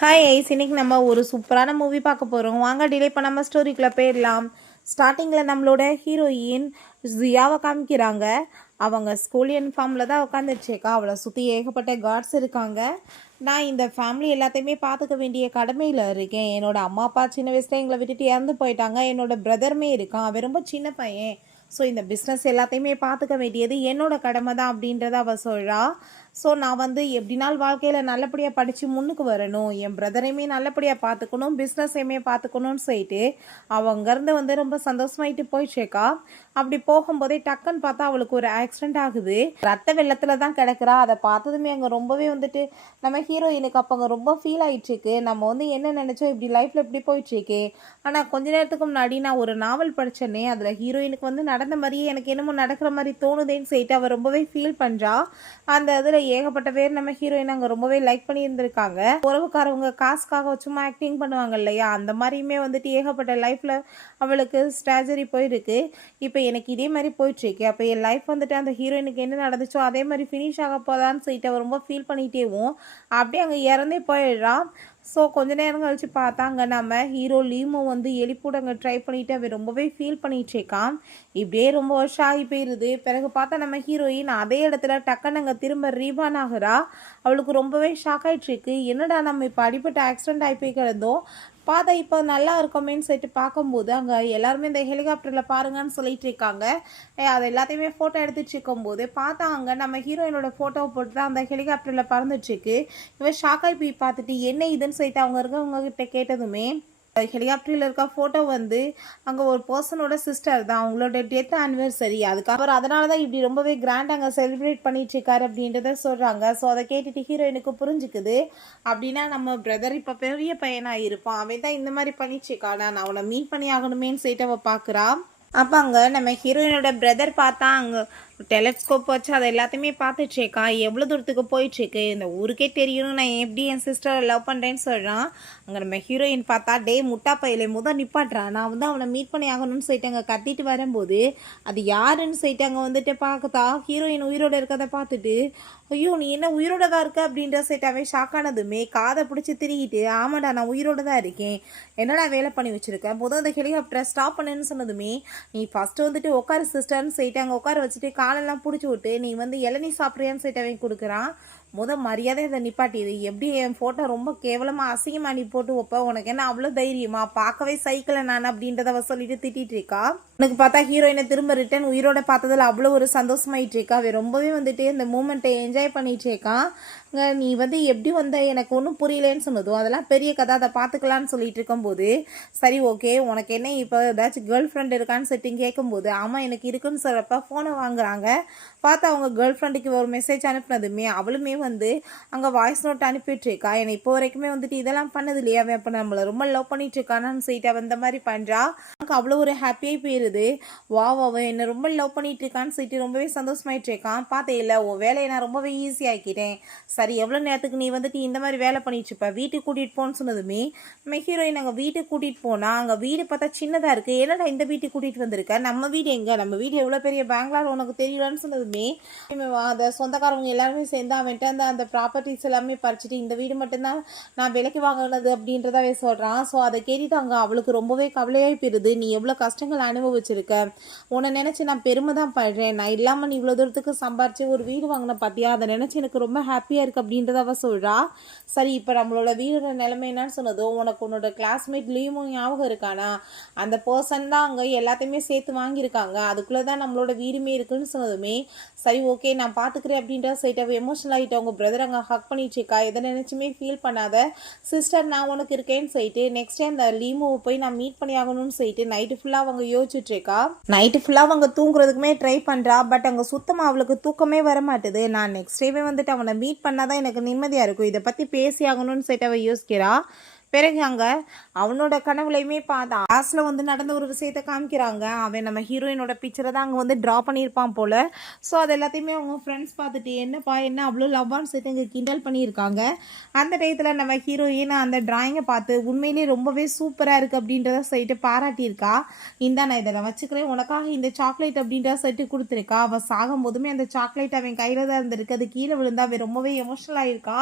Hi ice, இன்னைக்கு நம்ம ஒரு சூப்பரான மூவி பார்க்க போகிறோம். வாங்க டிலே பண்ணாமல் ஸ்டோரிக்குள்ளே போயிடலாம். ஸ்டார்டிங்கில் நம்மளோட ஹீரோயின் ஜியாவை காமிக்கிறாங்க. அவங்க ஸ்கூல் யூனிஃபார்மில் தான் உட்காந்துருச்சேக்கா. அவளை சுற்றி ஏகப்பட்ட கார்ட்ஸ் இருக்காங்க. நான் இந்த ஃபேமிலி எல்லாத்தையுமே பார்த்துக்க வேண்டிய கடமையில் இருக்கேன். என்னோட அம்மா அப்பா சின்ன வயசில் எங்களை விட்டுட்டு இறந்து போயிட்டாங்க. என்னோட பிரதருமே இருக்கான், அவன் ரொம்ப சின்ன பையன். ஸோ இந்த பிஸ்னஸ் எல்லாத்தையுமே பார்த்துக்க வேண்டியது என்னோட கடமை தான் அப்படின்றத அவள் சொல்கிறா. ஸோ நான் வந்து எப்படினாலும் வாழ்க்கையில் நல்லபடியாக படித்து முன்னுக்கு வரணும், என் பிரதரையுமே நல்லபடியாக பார்த்துக்கணும், பிஸ்னஸையுமே பார்த்துக்கணும்னு சொல்லிட்டு அவங்கேருந்து வந்து ரொம்ப சந்தோஷமாயிட்டு போயிடுச்சேக்கா. அப்படி போகும்போதே டக்குன்னு பார்த்தா அவளுக்கு ஒரு ஆக்சிடென்ட் ஆகுது. ரத்த வெள்ளத்தில் தான் கிடக்குறா. அதை பார்த்ததுமே அங்கே ரொம்பவே வந்துட்டு நம்ம ஹீரோயினுக்கு அப்போ அங்கே ரொம்ப ஃபீல் ஆகிட்டுருக்கு. நம்ம வந்து என்ன நினச்சோம், இப்படி லைஃப்பில் இப்படி போயிட்டுருக்கு. ஆனால் கொஞ்ச நேரத்துக்கு முன்னாடி நான் ஒரு நாவல் படித்தேனே, அதில் ஹீரோயினுக்கு வந்து நடந்த மாதிரியே எனக்கு என்னமோ நடக்கிற மாதிரி தோணுதேன்னு சொல்லிட்டு அவள் ரொம்பவே ஃபீல் பண்ணுறா. அந்த இதில் ஏகப்பட்ட பேர் நம்ம ஹீரோயின் அங்கே ரொம்பவே லைக் பண்ணி இருந்திருக்காங்க. உறவுக்காரவங்க காசுக்காக சும்மா ஆக்டிங் பண்ணுவாங்க இல்லையா, அந்த மாதிரியுமே வந்துட்டு ஏகப்பட்ட லைஃப்பில் அவளுக்கு ஸ்ட்ராஜரி போயிருக்கு. இப்போ எனக்கு இதே மாதிரி போயிட்டுருக்கு. அப்போ என் லைஃப் வந்துட்டு அந்த ஹீரோயினுக்கு என்ன நடந்துச்சோ அதே மாதிரி ஃபினிஷ் ஆக போதான்னு சொல்லிட்டு அவள் ரொம்ப ஃபீல் பண்ணிகிட்டேவும் அப்படியே அங்கே இறந்தே போயிடுறான். ஸோ கொஞ்ச நேரம் கழிச்சு பார்த்தாங்க நம்ம ஹீரோ லீமோ வந்து எழுப்பிவிட அங்கே ட்ரை பண்ணிவிட்டு அவன் ரொம்பவே ஃபீல் பண்ணிகிட்ருக்கான். இப்படியே ரொம்ப வருஷம் ஆகி போயிடுது. பிறகு பார்த்தா நம்ம ஹீரோயின் அதே இடத்துல டக்குன்னு அங்கே திரும்ப ரீபான் ஆகுறா. அவளுக்கு ரொம்பவே ஷாக் ஆகிட்டுருக்கு. என்னடா நம்ம இப்போ அடிப்பட்ட ஆக்சிடென்ட் ஆகி போய் கிடந்தோம், பார்த்தா இப்போ நல்லா இருக்கோமேன்னு சொல்லிட்டு பார்க்கும்போது அங்கே எல்லாருமே இந்த ஹெலிகாப்டரில் பாருங்கன்னு சொல்லிட்டு இருக்காங்க. அதை எல்லாத்தையுமே ஃபோட்டோ எடுத்துட்டு இருக்கும்போது பார்த்தா அங்கே நம்ம ஹீரோயினோட ஃபோட்டோவை போட்டு தான் அந்த ஹெலிகாப்டரில் பறந்துட்டுருக்கு. இவன் ஷாக்காகி போய் பார்த்துட்டு என்ன இதுன்னு சொல்லிட்டு அவங்க இருக்கவங்க கிட்ட கேட்டதுமே ஹெலிகாப்டரில் இருக்க ஃபோட்டோ வந்து அங்கே ஒரு பர்சனோட சிஸ்டர் தான், அவங்களோட டெத் ஆனிவர்சரி. அதுக்கப்புறம் அதனால தான் இப்படி ரொம்பவே கிராண்ட் அங்கே செலிப்ரேட் பண்ணிட்டு இருக்காரு அப்படின்றத சொல்கிறாங்க. ஸோ அதை கேட்டுட்டு ஹீரோயினுக்கு புரிஞ்சுக்குது. அப்படின்னா நம்ம பிரதர் இப்போ பெரிய பையனாக இருப்பான், அவன் தான் இந்த மாதிரி பண்ணிச்சுக்கான், நான் அவனை மீட் பண்ணி ஆகணுமேன்னு சொல்லிட்டு அவள் பார்க்குறா. அப்போ அங்கே நம்ம ஹீரோயினோட பிரதர் பார்த்தா அங்கே டெலஸ்கோப் வச்சு அதை எல்லாத்தையுமே பார்த்துட்ருக்கா. எவ்வளோ தூரத்துக்கு போயிட்டுருக்கு, இந்த ஊருக்கே தெரியணும் நான் எப்படி என் சிஸ்டரை லவ் பண்ணுறேன்னு சொல்கிறான். அங்கே நம்ம ஹீரோயின் பார்த்தா முட்டா பையில நிப்பாட்டுறான். நான் வந்து அவனை மீட் பண்ணி ஆகணும்னு சொல்லிட்டு அங்கே கத்திட்டு வரும்போது அது யாருன்னு சொல்லிட்டு அங்கே வந்துட்டு பார்க்கத்தா ஹீரோயின் உயிரோடு இருக்கிறத பார்த்துட்டு ஐயோ நீ என்ன உயிரோட தான் இருக்க அப்படின்ற சொல்லிட்டு அவன் ஷாக்கானதுமே காதை பிடிச்சி திரிகிட்டு ஆமாடா நான் உயிரோடு தான் இருக்கேன், என்னடா வேலை பண்ணி வச்சுருக்கேன், முதல் அந்த ஹெலிகாப்டரை ஸ்டாப் பண்ணுன்னு சொன்னதுமே நீ ஃபஸ்ட்டு வந்துட்டு உட்காரு சிஸ்டர்னு சொல்லிட்டு அங்கே உட்கார வச்சுட்டு காலெல்லாம் பிடிச்சி விட்டு நீ வந்து இளநீ சாப்பிட்றியான்னு சொல்லிட்டு அவன் கொடுக்குறான். மரியாதை இதை நிப்பாட்டியது, எப்படி என் ஃபோட்டோ ரொம்ப கேவலமாக அசிங்கமாக நீ போட்டு வைப்ப, உனக்கு என்ன அவ்வளோ தைரியமா, பார்க்கவே சைக்கிளை நான் அப்படின்றத அவ சொல்லிட்டு திட்டிட்டு இருக்கா. உனக்கு பார்த்தா ஹீரோயினை திரும்ப ரிட்டன் உயிரோட பார்த்ததில் அவ்வளோ ஒரு சந்தோஷமாயிட்டு இருக்கா. அவன் ரொம்பவே வந்துட்டு இந்த மூமெண்ட்டை என்ஜாய் பண்ணிட்டு இருக்கான். நீ வந்து எப்படி வந்த எனக்கு ஒன்றும் புரியலேன்னு சொன்னதும் அதெல்லாம் பெரிய கதை, அதை பார்த்துக்கலான்னு சொல்லிட்டு இருக்கும்போது சரி ஓகே உனக்கு என்ன இப்போ ஏதாச்சும் கேர்ள் ஃப்ரெண்ட் இருக்கான்னு செட்டிங் கேட்கும்போது ஆமாம் எனக்கு இருக்குன்னு சொல்கிறப்ப ஃபோனை வாங்குறாங்க. பார்த்தா அவங்க கேர்ள் ஃப்ரெண்டுக்கு ஒரு மெசேஜ் அனுப்புனதுமே அவளுமே வந்து அங்கே வாய்ஸ் நோட் அனுப்பிட்டுருக்கா. என்னை இப்போ வரைக்குமே வந்துட்டு இதெல்லாம் பண்ணது இல்லையா, அவன் இப்போ நம்மளை ரொம்ப லவ் பண்ணிட்டு இருக்கானான்னு சொல்லிட்டு அவன் இந்த மாதிரி பண்ணுறா. எனக்கு அவ்வளோ ஒரு ஹாப்பியாக போயிடுது. அவன் என்னை ரொம்ப லவ் பண்ணிட்டு இருக்கான்னு சொல்லிட்டு ரொம்பவே சந்தோஷமாயிட்டு இருக்கான். பார்த்தே இல்லை உன் வேலையை நான் ரொம்பவே ஈஸியாக்கிட்டேன், சரி எவ்வளோ நேரத்துக்கு நீ வந்துட்டு இந்த மாதிரி வேலை பண்ணிட்டுருப்ப, வீட்டுக்கு கூட்டிகிட்டு போன்னு சொன்னதுமே நம்ம ஹீரோயின் அங்கே வீட்டுக்கு கூட்டிகிட்டு போனால் அங்கே வீடு பார்த்தா சின்னதாக இருக்குது. என்னடா இந்த வீட்டுக்கு கூட்டிகிட்டு வந்திருக்க, நம்ம வீடு எங்கே, நம்ம வீடு எவ்வளோ பெரிய பெங்களூர் உனக்கு தெரியலன்னு சொன்னதுமே அந்த சொந்தக்காரவங்க எல்லாருமே சேர்ந்து அவன்கிட்ட அந்த ப்ராப்பர்ட்டிஸ் எல்லாமே பறிச்சுட்டு இந்த வீடு மட்டும்தான் நான் விலைக்கு வாங்கினது அப்படின்றதாவே சொல்கிறான். ஸோ அதை கேட்டுட்டு அங்கே அவளுக்கு ரொம்பவே கவலையாகி போயிடுது. நீ எவ்வளோ கஷ்டங்கள் அனுபவிச்சிருக்க, உன்னை நினச்சி நான் பெருமை தான் படுறேன், நான் இல்லாமல் நீ இவ்வளோ தூரத்துக்கு சம்பாரிச்சு ஒரு வீடு வாங்கின பார்த்தியா, அதை நினச்சி எனக்கு ரொம்ப ஹாப்பியாக இருக்குது அப்படின்றத அவ சொல்கிறா. சரி இப்போ நம்மளோட வீடோட நிலைமை என்னன்னு சொன்னதோ உனக்கு உன்னோட கிளாஸ்மேட் லீவும் ஞாபகம் இருக்கானா, அந்த பர்சன் தான் அங்கே எல்லாத்தையுமே சேர்த்து வாங்கியிருக்காங்க, அதுக்குள்ளே தான் நம்மளோட வீடுமே இருக்குன்னு சொன்னதுமே சரி ஓகே நான் பார்த்துக்கிறேன் அப்படின்ற சைட்டாக எமோஷனல் ஆகிட்டு அவங்க பிரதர் அங்கே ஹக் பண்ணிட்டு இருக்கா. எதை நினச்சுமே ஃபீல் பண்ணாத சிஸ்டர் நான் உனக்கு இருக்கேன்னு சொல்லிட்டு நெக்ஸ்ட் டே அந்த லீமோவை போய் நான் மீட் பண்ணி ஆகணும்னு சொல்லிட்டு நைட்டு ஃபுல்லாக அவங்க யோசிச்சுட்டு இருக்கா. நைட்டு ஃபுல்லாக அவங்க தூங்குறதுக்குமே ட்ரை பண்ணுறா. பட் அங்கே சுத்தமாக அவளுக்கு தூக்கமே வர மாட்டுது. நான் நெக்ஸ்ட் டேவே வந்துட்டு அவனை மீட் பண்ணாதான் எனக்கு நிம்மதியாக இருக்கும், இதை பற்றி பேசி ஆகணும்னு சொல்லிட்டு அவள் யோசிக்கிறா. பிறகு அங்கே அவனோட கனவுலையுமே பார்த்தா லாஸ்ட்டில் வந்து நடந்த ஒரு விஷயத்த காமிக்கிறாங்க. அவன் நம்ம ஹீரோயினோட பிக்சரை தான் அங்கே வந்து ட்ரா பண்ணியிருப்பான் போல். ஸோ அது எல்லாத்தையுமே அவங்க ஃப்ரெண்ட்ஸ் பார்த்துட்டு என்னப்பா என்ன அவ்வளோ லவ்வான்னு சேர்த்து இங்கே கிண்டல் பண்ணியிருக்காங்க. அந்த டயத்தில் நம்ம ஹீரோயின் அந்த டிராயிங்கை பார்த்து உண்மையிலேயே ரொம்பவே சூப்பராக இருக்குது அப்படின்றத சொல்லிட்டு பாராட்டியிருக்கா. இந்தா நான் இதை வச்சுக்கிறேன் உனக்காக இந்த சாக்லேட் அப்படின்றத சொல்லிட்டு கொடுத்துருக்கா. அவள் சாகும் போதுமே அந்த சாக்லேட் அவன் கையில் தான் இருந்திருக்கு. அது கீழே விழுந்தா அவன் ரொம்பவே எமோஷனல் ஆகியிருக்கா.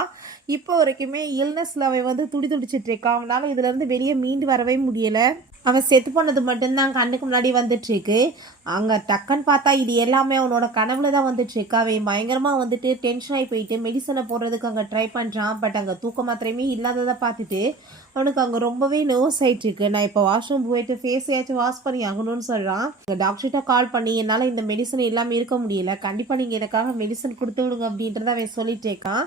இப்போ வரைக்குமே இல்னஸில் அவன் வந்து துடிச்சிட்டு இருக்கான். அவனால் இதுலேருந்து வெளியே மீண்டு வரவே முடியலை. அவன் செத்து போனது மட்டும்தான் கண்ணுக்கு முன்னாடி வந்துட்டுருக்கு. அங்கே டக்குன்னு பார்த்தா இது எல்லாமே அவனோட கனவுல தான் வந்துட்டுருக்கு. அவன் பயங்கரமாக வந்துட்டு டென்ஷன் ஆகி போயிட்டு மெடிசனை போடுறதுக்கு அங்கே ட்ரை பண்ணுறான். பட் அங்கே தூக்க மாத்திரமே இல்லாததை பார்த்துட்டு அவனுக்கு அங்கே ரொம்பவே நர்வஸ் ஆகிட்டுருக்கு. நான் இப்போ வாஷ்ரூம் போயிட்டு ஃபேஸையாச்சும் வாஷ் பண்ணி ஆகணும்னு சொல்கிறான். எங்கள் டாக்டர்கிட்ட கால் பண்ணி என்னால் இந்த மெடிசன் இல்லாமல் இருக்க முடியல, கண்டிப்பாக நீங்கள் எனக்காக மெடிசன் கொடுத்து விடுங்க அப்படின்றத அவன் சொல்லிட்டு இருக்கான்.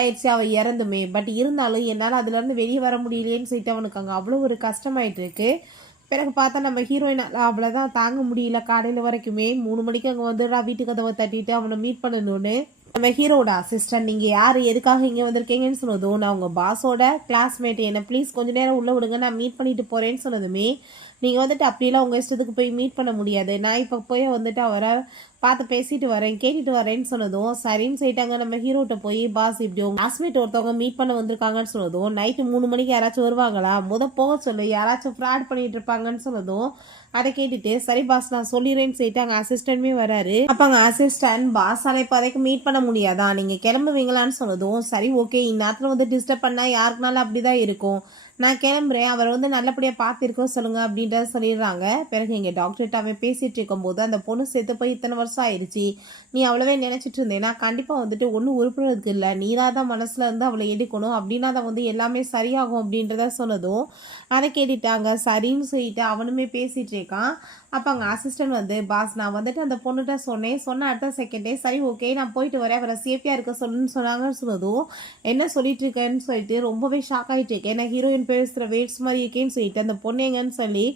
ஆயிடுச்சு அவன் இறந்துமே. பட் இருந்தாலும் என்னால் அதுலேருந்து வெளியே வர முடியலேன்னு சொல்லிட்டு அவனுக்கு அங்கே அவ்வளோ ஒரு கஷ்டமாயிட்டு இருக்கு. பிறகு பார்த்தா நம்ம ஹீரோயின் அவ்வளோதான் தாங்க முடியல. காலையில் வரைக்குமே 3 மணிக்கு அங்கே வந்துடுறா. வீட்டு கதவை தட்டிட்டு அவனை மீட் பண்ணணும்னு நம்ம ஹீரோட அசிஸ்டன்ட் நீங்கள் யார் எதுக்காக இங்கே வந்திருக்கீங்கன்னு சொன்னதும், நான் உங்கள் பாஸோட கிளாஸ்மேட், என்னை ப்ளீஸ் கொஞ்சம் நேரம் உள்ளே விடுங்க நான் மீட் பண்ணிட்டு போகிறேன்னு சொன்னதுமே, நீங்கள் வந்துட்டு அப்படிலாம் உங்கள் இஷ்டத்துக்கு போய் மீட் பண்ண முடியாது, நான் இப்போ போய் வந்துட்டு அவரை பார்த்து பேசிட்டு வரேன் கேட்டுட்டு வரேன்னு சொன்னதும் சரின்னு சொல்லிட்டாங்க. நம்ம ஹீரோட்ட போய் பாஸ் இப்படி உங்க கிளாஸ்மேட் ஒருத்தவங்க மீட் பண்ண வந்திருக்காங்கன்னு சொன்னதும், நைட்டு 3 மணிக்கு யாராச்சும் வருவாங்களா, போக சொல்லு, யாராச்சும் ஃப்ராட் பண்ணிட்டு இருப்பாங்கன்னு சொன்னதும் அதை கேட்டுட்டு சரி பாஸ் நான் சொல்லிடுறேன்னு சொல்லிட்டு அங்கே அசிஸ்டன்ட்மே வராரு. அப்போ அங்கே அசிஸ்டன்ட் பாஸால் இப்போ அதைக்கு மீட் பண்ண முடியாதா, நீங்கள் கிளம்புவீங்களான்னு சொன்னதும் சரி ஓகே இந்நேரத்தில் வந்து டிஸ்டர்ப் பண்ணால் யாருக்குனாலும் அப்படி தான் இருக்கும், நான் கிளம்புறேன், அவர் வந்து நல்லபடியாக பார்த்துருக்கோம் சொல்லுங்க அப்படின்றத சொல்லிடுறாங்க. பிறகு இங்கே டாக்டர்கிட்ட அவன் பேசிகிட்டு இருக்கும்போது அந்த பொண்ணு சேர்த்து போய் இத்தனை வருஷம் ஆயிடுச்சு, நீ அவ்வளவே நினச்சிட்டு இருந்தேன்னா கண்டிப்பாக வந்துட்டு ஒன்றும் உருப்புறதுக்கு இல்லை, நீதான் மனசில் இருந்து அவளை எடுக்கணும் அப்படின்னா தான் வந்து எல்லாமே சரியாகும் அப்படின்றத சொன்னதும் அதை கேட்டுட்டாங்க. சரின்னு சொல்லிட்டு அவனுமே பேசிகிட்டு இருக்கான். அப்போ அங்கே அசிஸ்டன்ட் வந்து பாஸ் நான் வந்துட்டு அந்த பொண்ணுகிட்ட சொன்ன அடுத்த செகண்டே சரி ஓகே நான் போயிட்டு வரேன் அவரை சேஃப்டியாக இருக்க சொல்லுன்னு சொன்னாங்கன்னு சொன்னதும் என்ன சொல்லிட்டு இருக்கேன்னு சொல்லிட்டு ரொம்பவே ஷாக் ஆகிட்டு இருக்கேன். ஏன்னா ஹீரோயின் பேசுகிற வேட்ஸ் மாதிரி இருக்கேன்னு சொல்லிட்டு அந்த பொண்ணு எங்கன்னு சொல்லி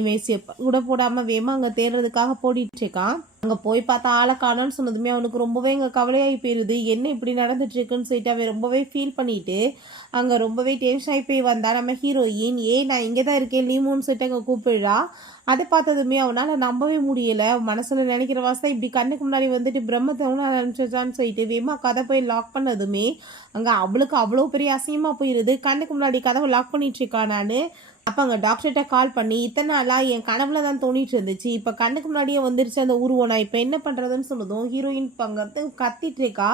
இவன் கூட போடாமல் வேமா அங்கே தேடுறதுக்காக போடிட்டு இருக்கான். அங்கே போய் பார்த்தா ஆளை காணோன்னு சொன்னதுமே அவனுக்கு ரொம்பவே இங்கே கவலையாகி போயிடுது. என்ன இப்படி நடந்துட்டு இருக்குன்னு சொல்லிட்டு அவன் ரொம்பவே ஃபீல் பண்ணிட்டு அங்கே ரொம்பவே டென்ஷன் ஆகி போய் வந்தா. நம்ம ஹீரோயின் நான் இங்கே தான் இருக்கேன் லீமோன்னு சொல்லிட்டு அங்கே கூப்பிடுறா. அதை பார்த்ததுமே அவனால் நம்பவே முடியலை. மனசில் நினைக்கிற வாசம் இப்படி கண்ணுக்கு முன்னாடி வந்துட்டு பிரம்மத்தை நினச்சான்னு சொல்லிட்டு வேமா கதை போய் லாக் பண்ணதுமே அங்கே அவளுக்கு அவ்வளோ பெரிய அசிங்கமாக போயிடுது. கண்ணுக்கு முன்னாடி கதவை லாக் பண்ணிட்டு இருக்கா. நான் அப்போ அங்கே டாக்டர்கிட்ட கால் பண்ணி இத்தனை நாளாக என் கனவுல தான் தோணிட்டு இருந்துச்சு, இப்போ கண்ணுக்கு முன்னாடியே வந்துருச்சு அந்த உருவம், நான் இப்போ என்ன பண்ணுறதுன்னு சொன்னதும் ஹீரோயின் பங்கு கத்திட்டு இருக்கா.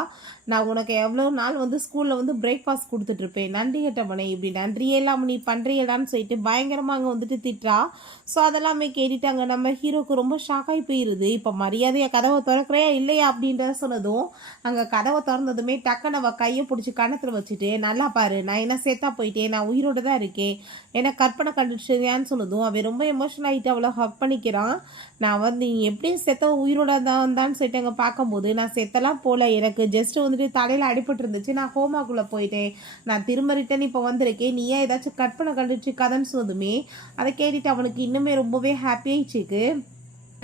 நான் உனக்கு எவ்வளோ நாள் வந்து ஸ்கூலில் வந்து பிரேக்ஃபாஸ்ட் கொடுத்துட்ருப்பேன், நன்றி கேட்டவனே இப்படி நன்றியே இல்லாமல் நீ பண்ணுறியடான்னு சொல்லிட்டு பயங்கரமாக அங்கே வந்துட்டு திட்டுறா. ஸோ அதெல்லாமே கேட்டுட்டாங்க. நம்ம ஹீரோக்கு ரொம்ப ஷாக்காகி போயிடுது. இப்போ மரியாதையாக கதவை திறக்கிறையா இல்லையா அப்படின்றத சொன்னதும் அங்கே கதவை திறந்ததுமே டக்குன்னு அவள் கையை பிடிச்சி கணத்தில் வச்சுட்டு நல்லா பாரு நான் என்ன சேர்த்தா போயிட்டேன், நான் உயிரோடு தான் இருக்கேன், ஏன்னா கற்பனை கண்டுச்சியான்னு சொன்னதும் அவன் ரொம்ப எமோஷனல் ஆகிட்டு அவளை ஹக் பண்ணிக்கிறான். நான் வந்து நீ எப்படியும் செத்த உயிரோட தான் சொல்லிட்டு அங்கே பார்க்கும்போது நான் செத்தலாம் போல, எனக்கு ஜஸ்ட் வந்துட்டு தலையில் அடிபட்டு இருந்துச்சு, நான் ஹோமாக்குள்ளே போயிட்டேன், நான் திரும்ப ரிட்டன் இப்போ வந்திருக்கேன், நீ ஏன் ஏதாச்சும் கற்பனை கண்டுச்சு கதைன்னு சொன்னதுமே அதை கேட்டுட்டு அவனுக்கு இன்னுமே ரொம்பவே ஹாப்பி ஆயிடுச்சுக்கு.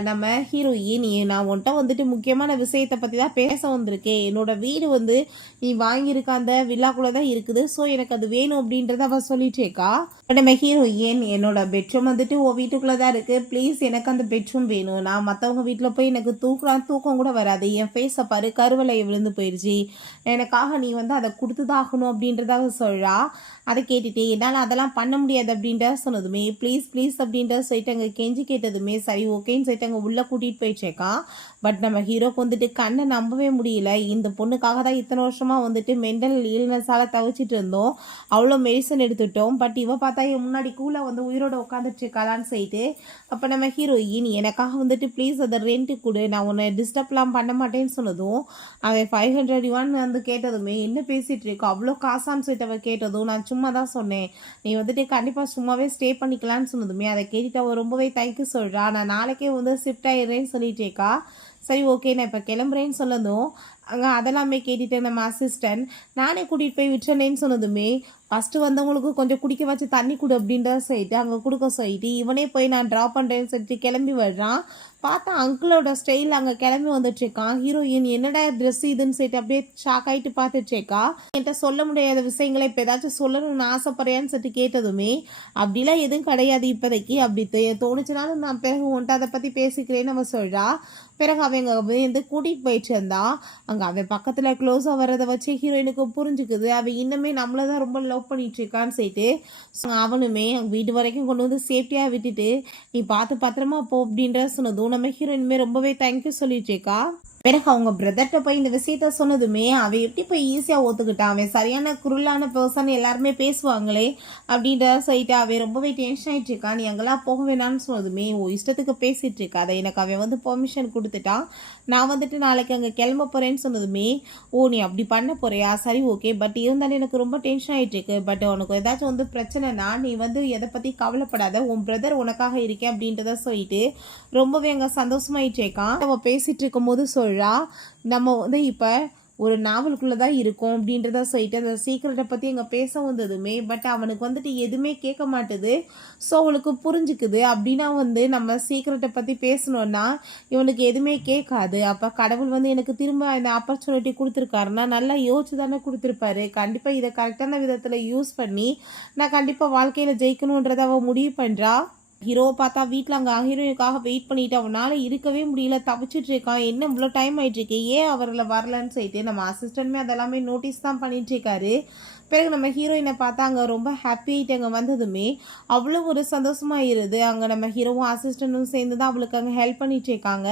நம்ம ஹீரோயின் நான் உன்ட்ட வந்துட்டு முக்கியமான விஷயத்தை பற்றி தான் பேச வந்திருக்கேன், என்னோட வீடு வந்து நீ வாங்கியிருக்க அந்த வில்லாக்குள்ளே தான் இருக்குது, ஸோ எனக்கு அது வேணும் அப்படின்றத அவள் சொல்லிட்டேக்கா. நம்ம ஹீரோயின் என்னோட பெட்ரூம் வந்துட்டு உன் வீட்டுக்குள்ளே தான் இருக்குது, ப்ளீஸ் எனக்கு அந்த பெட்ரூம் வேணும், நான் மற்றவங்க வீட்டில் போய் எனக்கு தூக்கம் கூட வராது, என் ஃபேஸை பாரு கருவலை விழுந்து போயிடுச்சு, எனக்காக நீ வந்து அதை கொடுத்துதாகணும் அப்படின்றதாக சொல்கிறா. அதை கேட்டுட்டு என்னால் அதெல்லாம் பண்ண முடியாது அப்படின்ற சொன்னதுமே ப்ளீஸ் அப்படின்ற சொல்லிட்டு அங்கே கெஞ்சி கேட்டதுமே சரி ஓகேன்னு சொல்லிட்டு அங்கே உள்ளே கூட்டிகிட்டு போயிடுச்சேக்கான். பட் நம்ம ஹீரோக்கு வந்துட்டு கண்ணை நம்பவே முடியல. இந்த பொண்ணுக்காக தான் இத்தனை வருஷமாக வந்துட்டு மென்டல் இல்னஸால் தவிச்சிட்டு இருந்தோம், அவ்வளோ மெடிசன் எடுத்துட்டோம், பட் இவ பார்த்தா முன்னாடி கூல வந்து உயிரோட உட்காந்துட்டு இருக்காளான்னு சொல்லிட்டு அப்போ நம்ம ஹீரோயின் எனக்காக வந்துட்டு ப்ளீஸ் அதை ரெண்ட்டு கொடு, நான் உன்னை டிஸ்டர்ப்லாம் பண்ண மாட்டேன்னு சொன்னதும் அவன் 500 வந்து கேட்டதுமே என்ன பேசிகிட்டு இருக்கோம் அவ்வளோ காசான்னு சொல்லிட்டு அவள் கேட்டதும் நான் சும்மா தான் சொன்னேன், நீ வந்துட்டு கண்டிப்பாக சும்மாவே ஸ்டே பண்ணிக்கலான்னு சொன்னதுமே அதை கேட்டுட்டு அவள் ரொம்பவே தேங்க்யூ சொல்கிறா. நான் நாளைக்கே வந்து ஷிஃப்ட் ஆயிடுறேன்னு சொல்லிட்டேக்கா. சரி ஓகே நான் இப்போ கிளம்புறேன்னு சொன்னதும் அங்கே அதெல்லாமே கேட்டுட்டு நம்ம அசிஸ்டன்ட் நானே கூட்டிகிட்டு போய் விட்டுறேன்னு சொன்னதுமே ஃபஸ்ட்டு வந்தவங்களுக்கு கொஞ்சம் குடிக்க வச்சு தண்ணி கொடு அப்படின்றத சொல்லிட்டு அங்கே கொடுக்க சொல்லிட்டு இவனே போய் நான் ட்ராப் பண்ணுறேன்னு சொல்லிட்டு கிளம்பி வர்றான். பார்த்தா அங்கிளோட ஸ்டைல் அங்கே கிளம்பி வந்துட்டுருக்கான். ஹீரோயின் என்னடா ட்ரெஸ் இதுன்னு சொல்லிட்டு அப்படியே ஷாக் ஆகிட்டு பார்த்துட்ருக்கா. என்கிட்ட சொல்ல முடியாத விஷயங்களை இப்போ ஏதாச்சும் சொல்லணும்னு ஆசைப்படுறியான்னு சொல்லிட்டு கேட்டதுமே அப்படிலாம் எதுவும் கிடையாது இப்போதைக்கு, அப்படி தோணுச்சுனாலும் நான் பிறகு உன்ட்டு அதை பற்றி பேசிக்கிறேன்னு அவன் சொல்கிறா. பிறகு அவங்க வந்து கூட்டிகிட்டு போயிட்டு இருந்தா. அங்கே அவன் பக்கத்தில் க்ளோஸாக வர்றதை வச்சு ஹீரோயினுக்கு புரிஞ்சுக்குது அவன் இன்னுமே நம்மளை தான் ரொம்ப லவ் பண்ணிட்டு இருக்கான்னு சொல்லிட்டு. ஸோ அவனுமே வீட்டு வரைக்கும் கொண்டு வந்து சேஃப்டியாக விட்டுட்டு நீ பார்த்து பத்திரமா போ அப்படின்ற சொன்னதும் நம்ம ஹீரோயினுமே ரொம்பவே தேங்க்யூ சொல்லிட்டு இருக்கா. பிறகு அவங்க பிரதர்கிட்ட போய் இந்த விஷயத்த சொன்னதுமே அவன் எப்படி போய் ஈஸியாக ஒத்துக்கிட்டான். அவன் சரியான குரலான பர்சன் எல்லாருமே பேசுவாங்களே அப்படின்ற சொல்லிட்டு அவன் ரொம்பவே டென்ஷன் ஆகிட்டு இருக்கான். நீ அங்கெல்லாம் போக வேணாம்னு சொன்னதுமே இஷ்டத்துக்கு பேசிகிட்டு இருக்கா. அதை எனக்கு அவன் வந்து பெர்மிஷன் கொடுத்துட்டான். நான் வந்துட்டு நாளைக்கு அங்கே கிளம்ப போகிறேன்னு சொன்னதுமே நீ அப்படி பண்ண போறியா, சரி ஓகே, பட் இருந்தாலும் எனக்கு ரொம்ப டென்ஷன் ஆகிட்டு இருக்கு. பட் உனக்கு ஏதாச்சும் வந்து பிரச்சனைனா நீ வந்து எதை பற்றி கவலைப்படாத, உன் பிரதர் உனக்காக இருக்கேன் அப்படின்றத சொல்லிட்டு ரொம்பவே அங்கே சந்தோஷமாயிட்டு இருக்கான். அவன் பேசிகிட்டு இருக்கும்போது நம்ம வந்து இப்போ ஒரு நாவலுக்குள்ளே தான் இருக்கும் அப்படின்றத சொல்லிட்டு அந்த சீக்கிரட்டை பற்றி எங்கே பேச வந்ததுமே பட் அவனுக்கு வந்துட்டு எதுவுமே கேட்க மாட்டுது. ஸோ அவளுக்கு புரிஞ்சுக்குது அப்படின்னா வந்து நம்ம சீக்கிரட்டை பற்றி பேசணுன்னா இவனுக்கு எதுவுமே கேட்காது. அப்போ கடவுள் வந்து எனக்கு திரும்ப இந்த ஆப்பர்ச்சுனிட்டி கொடுத்துருக்காருன்னா நல்லா யோசிச்சு தானே கொடுத்துருப்பாரு. கண்டிப்பாக இதை கரெக்டான விதத்தில் யூஸ் பண்ணி நான் கண்டிப்பாக வாழ்க்கையில் ஜெயிக்கணுன்றதை அவள் முடிவு பண்ணுறா. ஹீரோவை பார்த்தா வீட்டில் அங்கே ஹீரோயினுக்காக வெயிட் பண்ணிட்டு அவனால் இருக்கவே முடியல, தவிச்சிட்டு இருக்கான். என்ன இவ்வளோ டைம் ஆகிட்டுருக்கு, ஏன் அவரில் வரலன்னு சொல்லிட்டு நம்ம அசிஸ்டன்ட்மே அதெல்லாமே நோட்டீஸ் தான் பண்ணிகிட்ருக்காரு. பிறகு நம்ம ஹீரோயினை பார்த்தா அங்கே ரொம்ப ஹாப்பி ஆகிட்டு அங்கே வந்ததுமே அவ்வளோ ஒரு சந்தோஷமாக இருது. அங்கே நம்ம ஹீரோவும் அசிஸ்டண்ட்டும் சேர்ந்து தான் அவளுக்கு அங்கே ஹெல்ப் பண்ணிட்டு இருக்காங்க.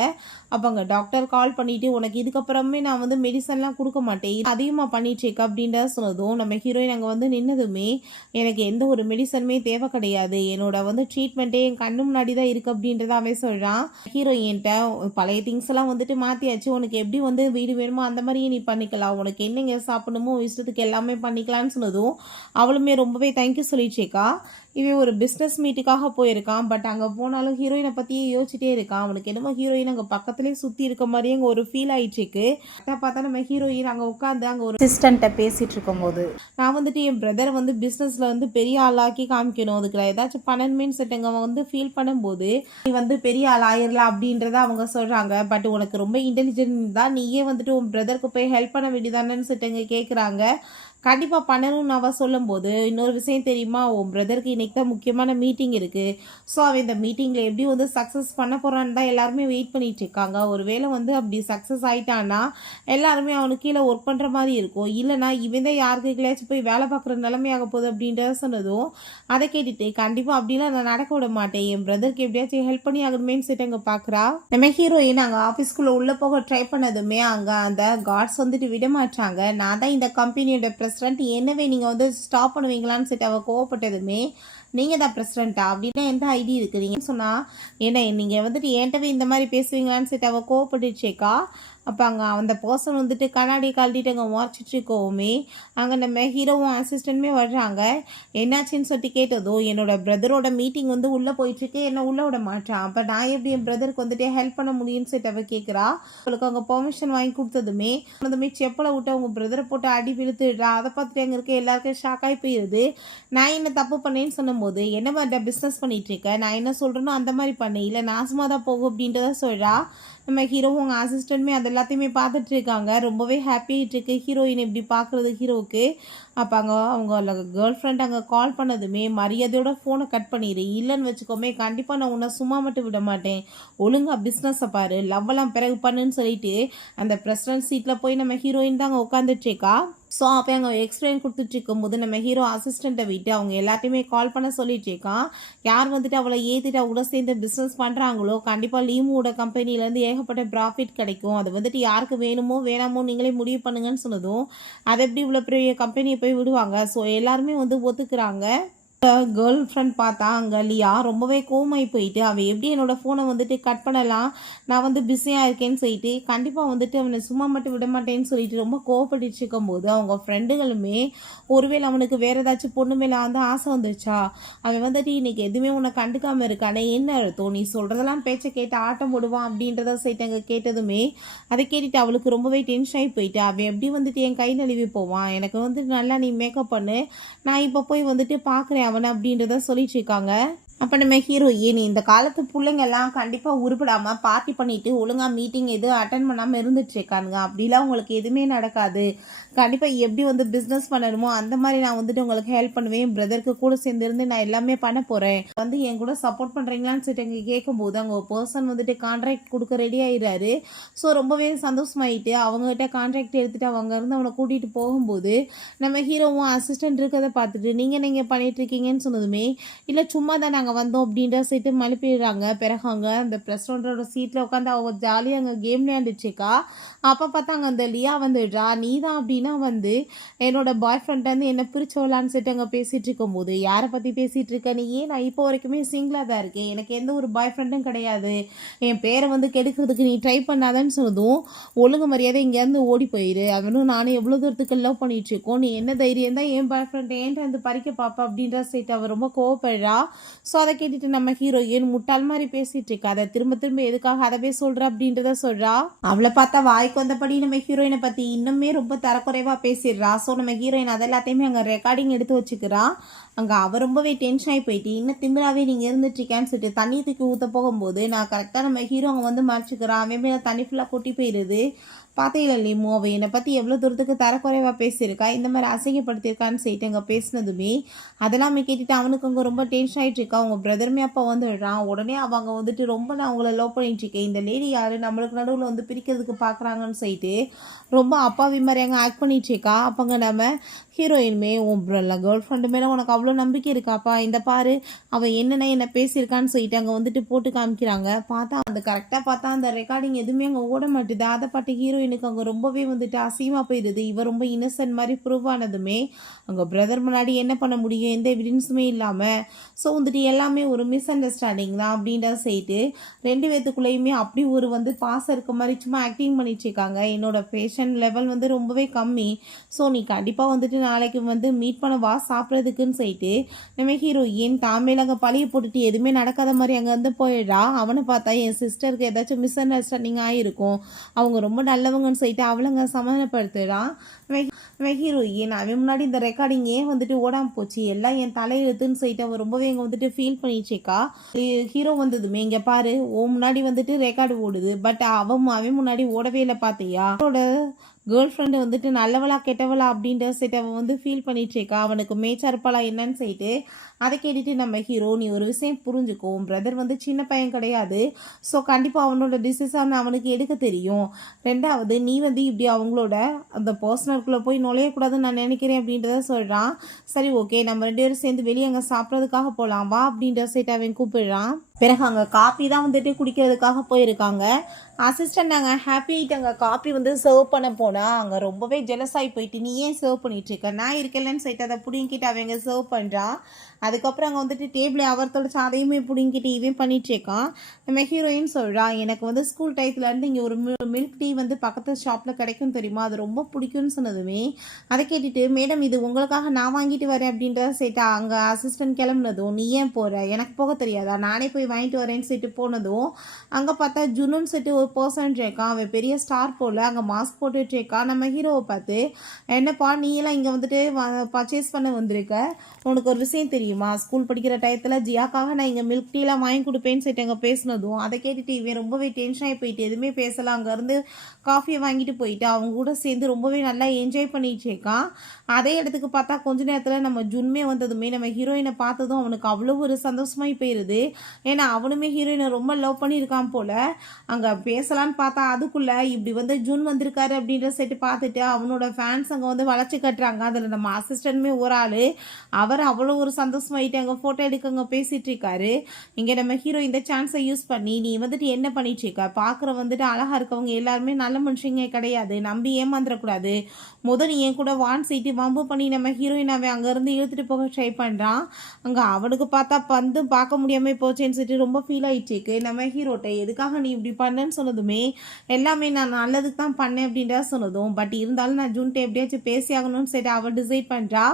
அப்போ அங்கே டாக்டர் கால் பண்ணிவிட்டு உனக்கு இதுக்கப்புறமே நான் வந்து மெடிசன்லாம் கொடுக்க மாட்டேன், அதிகமாக பண்ணிட்டுருக்க அப்படின்றத சொன்னதும் நம்ம ஹீரோயின் அங்கே வந்து நின்னதுமே எனக்கு எந்த ஒரு மெடிசனுமே தேவை கிடையாது, என்னோட வந்து ட்ரீட்மெண்ட்டே என் கண்ணு முன்னாடி தான் இருக்குது அப்படின்றத அவன் சொல்கிறான். ஹீரோயின்ட்ட பழைய திங்ஸ் எல்லாம் வந்துட்டு மாற்றியாச்சு, உனக்கு எப்படி வந்து வீடு வேணுமோ அந்த மாதிரியே நீ பண்ணிக்கலாம், உனக்கு என்னங்க சாப்பிடணுமோ இஷ்டத்துக்கு எல்லாமே பண்ணிக்கலாம் சொன்னதும் அவளுமே ரொம்பவே தேங்க்யூ சொல்லிச்சேக்கா. இவன் ஒரு பிஸ்னஸ் மீட்டுக்காக போயிருக்கான். பட் அங்கே போனாலும் ஹீரோயினை பற்றியே யோசிச்சுட்டே இருக்கான். அவனுக்கு என்னமோ ஹீரோயின் அங்கே பக்கத்துலேயே சுற்றி இருக்க மாதிரியே அங்கே ஒரு ஃபீல் ஆயிடுச்சுக்கு. பார்த்தா நம்ம ஹீரோயின் அங்கே உட்காந்து அங்கே ஒரு அசிஸ்டண்ட்டை பேசிகிட்டு இருக்கும்போது நான் வந்துட்டு என் பிரதரை வந்து பிஸ்னஸில் வந்து பெரிய ஆளாக்கி காமிக்கணும், அதுக்கு ஏதாச்சும் பண்ணணுமேன்னு சொல்லிட்டு அவன் வந்து ஃபீல் பண்ணும்போது நீ வந்து பெரிய ஆள் ஆயிடலாம் அப்படின்றத அவங்க சொல்கிறாங்க. பட் உனக்கு ரொம்ப இன்டெலிஜென்ட் தான், நீயே வந்துட்டு உன் பிரதருக்கு போய் ஹெல்ப் பண்ண வேண்டியதானேன்னு சொல்லிட்டு கேட்குறாங்க. கண்டிப்பாக பண்ணணும்னு அவள் சொல்லும்போது இன்னொரு விஷயம் தெரியுமா, உன் பிரதருக்கு இன்றைக்கி தான் முக்கியமான மீட்டிங் இருக்குது. ஸோ அவன் இந்த மீட்டிங்கில் எப்படி வந்து சக்ஸஸ் பண்ண போகிறான்னு தான் எல்லாருமே வெயிட் பண்ணிட்டு இருக்காங்க. ஒருவேளை வந்து அப்படி சக்ஸஸ் ஆகிட்டான்னா எல்லாருமே அவனுக்கு கீழே ஒர்க் பண்ணுற மாதிரி இருக்கும், இல்லைனா இவன் தான் யாருக்கு கீழேயாச்சும் போய் வேலை பார்க்குற நிலைமையாக போகுது அப்படின்றத சொன்னதும் அதை கேட்டுட்டு கண்டிப்பாக அப்படிலாம் நான் நடக்க விட மாட்டேன், என் பிரதருக்கு எப்படியாச்சும் ஹெல்ப் பண்ணி ஆகணுமேன்னு சொல்லிட்டு அங்கே பார்க்குறா. நம்ம ஹீரோயின் அங்கே ஆஃபீஸ்க்குள்ளே உள்ளே போக ட்ரை பண்ணதுமே அங்கே அந்த கார்ட்ஸ் வந்துட்டு விட மாட்டாங்க. நான் தான் இந்த கம்பெனியோட பிரசிடென்ட், என்னவே நீங்கள் வந்து ஸ்டாப் பண்ணுவீங்களான்னு சொல்லிட்டு அவள் கோவப்பட்டதுமே நீங்கள் தான் பிரசிடென்ட்டா அப்படின்னா எந்த ஐடி இருக்குதுங்கன்னு சொன்னால் என்ன நீங்கள் வந்துட்டு என்கிட்டவே இந்த மாதிரி பேசுவீங்களான்னு சொல்லிட்டு அவள் கோவப்பட்டுச்சேக்கா. அப்போ அங்கே அந்த பர்சன் வந்துட்டு கண்ணாடி கழட்டிட்டு அங்கே முறைச்சிட்ருக்கோமே அங்கே நம்ம ஹீரோவும் அசிஸ்டண்ட்டுமே வர்றாங்க. என்னாச்சுன்னு சொல்லிட்டு கேட்டதோ என்னோட பிரதரோட மீட்டிங் வந்து உள்ளே போயிட்டுருக்கு, என்னை உள்ளே விட மாட்டான், அப்போ நான் எப்படி என் பிரதருக்கு வந்துட்டு ஹெல்ப் பண்ண முடியும்னு சொல்லிட்டு அவள் கேட்குறா. அவளுக்கு அங்கே பெர்மிஷன் வாங்கி கொடுத்ததுமே செப்பலை விட்டு அவங்க பிரதரை போட்டு அடி விழுத்துடுறா. அதை பார்த்துட்டு அங்கே இருக்க எல்லாருக்கும் ஷாக் ஆகி போயிடுது. நான் என்ன தப்பு பண்ணேன்னு சொன்னும்போது என்ன மாதிரி பிஸ்னஸ் பண்ணிகிட்ருக்கேன், நான் என்ன சொல்கிறேனோ அந்த மாதிரி பண்ணேன், இல்லை நாசமாக தான் போகும் அப்படின்றத சொல்கிறா. நம்ம ஹீரோவும் அவங்க அசிஸ்டண்ட்டுமே அது எல்லாத்தையுமே பார்த்துட்டு இருக்காங்க. ரொம்பவே ஹாப்பியாகிட்டு இருக்கு ஹீரோயின் இப்படி பார்க்குறது ஹீரோவுக்கு. அப்போ அவங்க கேர்ள் ஃப்ரெண்ட் அங்கே கால் பண்ணதுமே மரியாதையோட ஃபோனை கட் பண்ணிடு, இல்லைன்னு வச்சுக்கோமே கண்டிப்பாக நான் உன்னை சும்மா மட்டும் விட மாட்டேன், ஒழுங்காக பிஸ்னஸை பாரு, லவ்வெல்லாம் பிறகு பண்ணுன்னு சொல்லிட்டு அந்த பிரசிடென்ட் சீட்டில் போய் நம்ம ஹீரோயின் தான் அங்கே உட்காந்துட்ருக்கா. ஸோ அப்போ அங்கே எக்ஸ்பிளைன் கொடுத்துட்டு இருக்கும்போது நம்ம ஹீரோ அசிஸ்டண்ட்டை விட்டு அவங்க எல்லாத்தையுமே கால் பண்ண சொல்லிட்டு இருக்கான். யார் வந்துட்டு அவளை ஏற்றிட்டு அவளை சேர்ந்து பிஸ்னஸ் பண்ணுறாங்களோ கண்டிப்பாக லீமோட கம்பெனிலேருந்து ஏகப்பட்ட ப்ராஃபிட் கிடைக்கும், அது வந்துட்டு யாருக்கு வேணுமோ வேணாமோ நீங்களே முடிவு பண்ணுங்கன்னு சொன்னதும் அதை எப்படி இவ்வளோ பெரிய கம்பெனியை போய் விடுவாங்க. ஸோ எல்லாருமே வந்து ஒத்துக்குறாங்க. கேர்ள் ஃப்ரெண்ட் பார்த்தா அங்கே லியா ரொம்பவே கோவமாகி போயிட்டு அவள் எப்படி என்னோடய ஃபோனை வந்துட்டு கட் பண்ணலாம், நான் வந்து பிஸியாக இருக்கேன்னு சொல்லிட்டு கண்டிப்பாக வந்துட்டு அவனை சும்மா மட்டும் விட மாட்டேன்னு சொல்லிட்டு ரொம்ப கோவப்பட்டு இருக்கும்போது அவங்க ஃப்ரெண்டுகளுமே ஒருவேளை அவனுக்கு வேறு ஏதாச்சும் பொண்ணு மேலே வந்து ஆசை வந்துருச்சா, அவன் வந்துட்டு இன்றைக்கி எதுவுமே உன்னை கண்டுக்காமல் இருக்கானே என்ன அர்த்தம், நீ சொல்கிறதெல்லாம் பேச்சை கேட்டு ஆட்டம் போடுவான் அப்படின்றத சொல்லிட்டு அங்கே கேட்டதுமே அதை கேட்டுட்டு அவளுக்கு ரொம்பவே டென்ஷன் ஆகி போயிட்டு அவன் எப்படி வந்துட்டு என் கை நழுவி போவான், எனக்கு வந்துட்டு நல்லா நீ மேக்கப் பண்ணு, நான் இப்போ போய் வந்துட்டு பார்க்குறேன் அவனை அப்படின்றத சொல்லிட்டு இருக்காங்க. அப்போ நம்ம ஹீரோயின் இந்த காலத்து பிள்ளைங்கெல்லாம் கண்டிப்பாக உருப்படாமல் பார்ட்டி பண்ணிவிட்டு ஒழுங்காக மீட்டிங் எதுவும் அட்டன் பண்ணாமல் இருந்துட்டுருக்கானுங்க. அப்படிலாம் உங்களுக்கு எதுவுமே நடக்காது. கண்டிப்பாக எப்படி வந்து பிஸ்னஸ் பண்ணணுமோ அந்த மாதிரி நான் வந்துட்டு உங்களுக்கு ஹெல்ப் பண்ணுவேன். என் பிரதருக்கு கூட சேர்ந்துருந்து நான் எல்லாமே பண்ண போகிறேன். வந்து என் கூட சப்போர்ட் பண்ணுறீங்களான்னு சொல்லிட்டு அங்கே கேட்கும்போது அங்கே ஒரு பர்சன் வந்துட்டு கான்ட்ராக்ட் கொடுக்க ரெடி ஆகிடுறாரு. ஸோ ரொம்பவே சந்தோஷமாயிட்டு அவங்ககிட்ட கான்ட்ராக்ட் எடுத்துகிட்டு அவங்க இருந்து அவனை கூட்டிகிட்டு போகும்போது நம்ம ஹீரோவும் அசிஸ்டன்ட் இருக்கிறத பார்த்துட்டு நீங்கள் பண்ணிகிட்ருக்கீங்கன்னு சொன்னதுமே, இல்லை சும்மா தான் நாங்கள் வந்தோம் அப்படின்ற சீட்டு மழுப்பிடுறாங்க. பிறகு அங்கே அந்த ரெஸ்டாரண்ட்டோட சீட்டில் உட்காந்து அவங்க ஜாலியாக அங்கே கேம் விளையாண்டுச்சுக்கா. அப்போ பார்த்தாங்க அந்த லியா வந்துடுறா. நீ தான் அப்படின்னா வந்து என்னோட பாய் ஃப்ரெண்ட்லேருந்து என்னை பிரிச்சோலான்னு சொல்லிட்டு அங்கே பேசிகிட்டு இருக்கும்போது, யாரை பற்றி பேசிகிட்டு இருக்க நீ? நான் இப்போ வரைக்குமே சிங்கிளாக தான் இருக்கேன். எனக்கு எந்த ஒரு பாய் ஃப்ரெண்டும் கிடையாது. என் பேரை வந்து கெடுக்கிறதுக்கு நீ ட்ரை பண்ணாதன்னு சொன்னதும், ஒழுங்கு மரியாதை இங்கேருந்து ஓடி போயிரு. அவனும் நானும் எவ்வளோ தூரத்துக்கு லவ் பண்ணிகிட்ருக்கோம். நீ என்ன தைரியம் தான் என் பாய் ஃப்ரெண்ட் ஏன்ட்டு வந்து பறிக்க பார்ப்பா அப்படின்ற சைட்டு அவள் ரொம்ப கோவப்படுறா. ஸோ அதை கேட்டுட்டு நம்ம ஹீரோயின் முட்டாள் மாதிரி பேசிகிட்டு இருக்கா. அதை திரும்ப திரும்ப எதுக்காக அதவே சொல்கிற அப்படின்றத சொல்கிறா. அவளை பார்த்தா வாய்க்கு வந்தபடி நம்ம ஹீரோயினை பற்றி இன்னுமே ரொம்ப தரக்குறைவாக பேசிடுறா. ஸோ நம்ம ஹீரோயின் அது எல்லாத்தையுமே அங்கே ரெக்கார்டிங் எடுத்து வச்சுக்கிறா. அங்கே அவள் ரொம்பவே டென்ஷன் ஆகி போயிட்டு இன்னும் திமிராவே நீங்கள் இருந்துட்டுருக்கேன்னு சொல்லிட்டு தண்ணி தூக்கி ஊற்ற போகும்போது நான் கரெக்டாக நம்ம ஹீரோ அங்கே வந்து மறைச்சிக்கிறான். அவன் மேலே தண்ணி ஃபுல்லாக கொட்டி போயிடுது. பார்த்தீங்களா லிமோ அவள் என்னை பற்றி எவ்வளோ தூரத்துக்கு தரக்குறைவாக பேசியிருக்கா, இந்த மாதிரி அசிங்கப்படுத்தியிருக்கான்னு சொல்லிட்டு அங்கே பேசினதுமே அதெல்லாமே கேட்டுட்டு அவனுக்கு அங்கே ரொம்ப டென்ஷன் ஆகிட்டு இருக்கா. அவங்க பிரதருமே அப்போ வந்துடுறான். உடனே அவங்க வந்துட்டு ரொம்ப நான் அவங்கள லவ் பண்ணிட்டுருக்கேன், இந்த லேடி யார் நம்மளுக்கு நடுவில் வந்து பிரிக்கிறதுக்கு பார்க்குறாங்கன்னு சொல்லிட்டு ரொம்ப அப்பாவி மாதிரி அங்கே ஆக்ட் பண்ணிட்டுருக்கா. அப்போங்க நம்ம ஹீரோயினுமே உன் கேர்ள் ஃப்ரெண்டு மேலே உனக்கு அவ்வளோ நம்பிக்கை இருக்காப்பா, இந்த பாரு அவள் என்ன பேசியிருக்கான்னு சொல்லிட்டு அங்கே வந்துட்டு போட்டு காமிக்கிறாங்க. பார்த்தா அந்த கரெக்டாக பார்த்தா அந்த ரெக்கார்டிங் எதுவுமே அங்கே ஓட மாட்டுது. அதை பாட்டு ஹீரோயினுக்கு அங்கே ரொம்பவே வந்துட்டு அசிங்கமாக போயிடுது. இவர் ரொம்ப இன்னசென்ட் மாதிரி ப்ரூவ் ஆனதுமே அங்கே பிரதர் முன்னாடி என்ன பண்ண முடியும், எந்த எவிடன்ஸுமே இல்லாமல். ஸோ வந்துட்டு எல்லாமே ஒரு மிஸ் அண்டர்ஸ்டாண்டிங் தான் அப்படின்ற செய்யிட்டு ரெண்டு பேத்துக்குள்ளேயுமே அப்படி ஒரு வந்து பாசம் இருக்க மாதிரி சும்மா ஆக்டிங் பண்ணிட்டுருக்காங்க. என்னோட பேஷன் லெவல் வந்து ரொம்பவே கம்மி. ஸோ நீ கண்டிப்பாக வந்துட்டு நாளைக்கு வந்து மீட் பண்ண வா சாப்பிட்றதுக்குன்னு சொல்லிட்டு நம்ம ஹீரோயின் தாமேல அங்கே பழிய போட்டுட்டு எதுவுமே நடக்காத மாதிரி அங்கே வந்து போயிடுறா. அவனை பார்த்தா என் சிஸ்டருக்கு ஏதாச்சும் மிஸ் அண்டர்ஸ்டாண்டிங் ஆகிருக்கும், அவங்க ரொம்ப நல்லவங்கன்னு சொல்லிட்டு அவளங்க சமாதானப்படுத்துகிறான். ஹீரோயின் அவன் முன்னாடி இந்த ரெக்கார்டிங் ஏன் வந்துட்டு ஓடாமல் போச்சு, எல்லாம் என் தலையெழுத்துன்னு சொல்லிட்டு அவன் ரொம்பவே இங்கே வந்துட்டு ஃபீல் பண்ணிச்சேக்கா. ஹீரோ வந்ததுமே இங்கே பாரு ஓ முன்னாடி வந்துட்டு ரெக்கார்டு ஓடுது, பட் அவன் முன்னாடி ஓடவே இல்லை பார்த்தியா, அவனோட கேர்ள் ஃப்ரெண்டு வந்துட்டு நல்லவளா கெட்டவளா அப்படின்ற சைட்டு அவன் வந்து ஃபீல் பண்ணிட்டுருக்கா. அவனுக்கு மேய்ச்சா இருப்பாளா என்னன்னு சொல்லிட்டு அதை கேட்டுட்டு நம்ம ஹீரோ நீ ஒரு விஷயம் புரிஞ்சுக்கும், பிரதர் வந்து சின்ன பையன் கிடையாது. ஸோ கண்டிப்பாக அவனோட டிசிஷன் அவனுக்கு எடுக்க தெரியும். ரெண்டாவது நீ வந்து இப்படி அவங்களோட அந்த பர்சனலுக்குள்ளே போய் நுழையக்கூடாதுன்னு நான் நினைக்கிறேன் அப்படின்றத சொல்கிறான். சரி ஓகே நம்ம ரெண்டு பேரும் சேர்ந்து வெளியே அங்கே சாப்பிட்றதுக்காக போகலாம் வா அப்படின்ற சைட்டை அவன் கூப்பிடுறான். பிறகு அங்கே காப்பி தான் வந்துட்டு குடிக்கிறதுக்காக போயிருக்காங்க. அசிஸ்டண்ட் நாங்கள் ஹாப்பி ஆகிட்டு அங்கே காப்பி வந்து சர்வ் பண்ண போனால் அங்கே ரொம்பவே ஜெலஸாகி போயிட்டு நீ ஏன் சர்வ் பண்ணிகிட்ருக்க, நான் இருக்கலன்னு சொல்லிட்டு அதை பிடிங்கிட்டு அவங்க சர்வ் பண்ணுறான். அதுக்கப்புறம் அங்கே வந்துட்டு டேபிளை அவர்த்தோட சாதையுமே பிடிங்கிட்டு இவன் பண்ணிகிட்ருக்கான். நம்ம ஹீரோயின் சொல்கிறா எனக்கு வந்து ஸ்கூல் டயத்துலேருந்து இங்கே ஒரு மில்க் டீ வந்து பக்கத்து ஷாப்பில் கிடைக்கும் தெரியுமா, அது ரொம்ப பிடிக்கும்னு சொன்னதுமே அதை கேட்டுட்டு மேடம் இது உங்களுக்காக நான் வாங்கிட்டு வரேன் அப்படின்றத சேர்த்தா அங்கே அசிஸ்டன்ட் கிளம்புனதும் நீ ஏன் போகிற, எனக்கு போக தெரியாதா, நானே போய் வாங்கிட்டு வரேன்னு சொல்லிட்டு போனதும் அங்கே பார்த்தா ஜுனுன்னு சொல்லிட்டு ஒரு பர்சன் இருக்கான். அவன் பெரிய ஸ்டார் போல் அங்கே மாஸ்க் போட்டுட்டு இருக்கான். நம்ம ஹீரோவை பார்த்து என்னப்பா நீ எல்லாம் இங்கே வந்துட்டு பர்ச்சேஸ் பண்ண வந்திருக்க, உனக்கு ஒரு விஷயம் தெரியுமா, ஸ்கூல் படிக்கிற டயத்தில் ஜியாக்காக நான் இங்கே மில்க் டீலாம் வாங்கி கொடுப்பேன்னு சொல்லிட்டு அங்கே பேசினதும் அதை கேட்டுட்டு இவன் ரொம்பவே டென்ஷன் ஆகி போயிட்டு எதுவுமே பேசலாம். அங்கேருந்து காஃபியை வாங்கிட்டு போயிட்டு அவங்க கூட சேர்ந்து ரொம்பவே நல்லா என்ஜாய் பண்ணிட்டு இருக்கான். அதே இடத்துக்கு பார்த்தா கொஞ்ச நேரத்தில் நம்ம ஜுன்மே வந்ததுமே நம்ம ஹீரோயினை பார்த்ததும் அவனுக்கு அவ்வளோ ஒரு சந்தோஷமாகி போயிடுது. ஏன்னா அவனுமே ஹீரோயினை ரொம்ப லவ் பண்ணியிருக்கான் போல். அங்கே பேசலான்னு பார்த்தா அதுக்குள்ளே இப்படி வந்து ஜூன் வந்திருக்காரு அப்படின்ற செட்டு பார்த்துட்டு அவனோட ஃபேன்ஸ் அங்கே வந்து வளர்ச்சி கட்டுறாங்க. அதில் நம்ம அசிஸ்டன்ட்மே ஒரு ஆள், அவர் அவ்வளோ ஒரு சந்தோஷமாயிட்டு அங்கே ஃபோட்டோ எடுக்க அங்கே பேசிகிட்டு இருக்காரு. இங்கே நம்ம ஹீரோ இந்த சான்ஸை யூஸ் பண்ணி நீ வந்துட்டு என்ன பண்ணிட்டுருக்க, பார்க்குற வந்துட்டு அழகாக இருக்கவங்க எல்லாருமே நல்ல மனுஷங்க கிடையாது, நம்பி ஏமாந்துடக்கூடாது, முதல் நீ என் கூட வான் சீட்டு வம்பு பண்ணி நம்ம ஹீரோயினாவை அங்கேருந்து இழுத்துட்டு போக ட்ரை பண்ணுறான். அங்கே அவனுக்கு பார்த்தா பந்து பார்க்க முடியாமல் போச்சேன்னு சொல்லிட்டு ரொம்ப ஃபீல் ஆகிட்டுருக்கு. நம்ம ஹீரோட்ட எதுக்காக நீ இப்படி பண்ணேன்னு சொன்னதுமே எல்லாமே நான் நல்லதுக்கு தான் பண்ணேன் அப்படின்றத சொன்னதும் பட் இருந்தாலும் நான் ஜூன்ட்ட எப்படியாச்சும் பேசி ஆகணும்னு சொல்லிட்டு அவள் டிசைட் பண்ணுறா.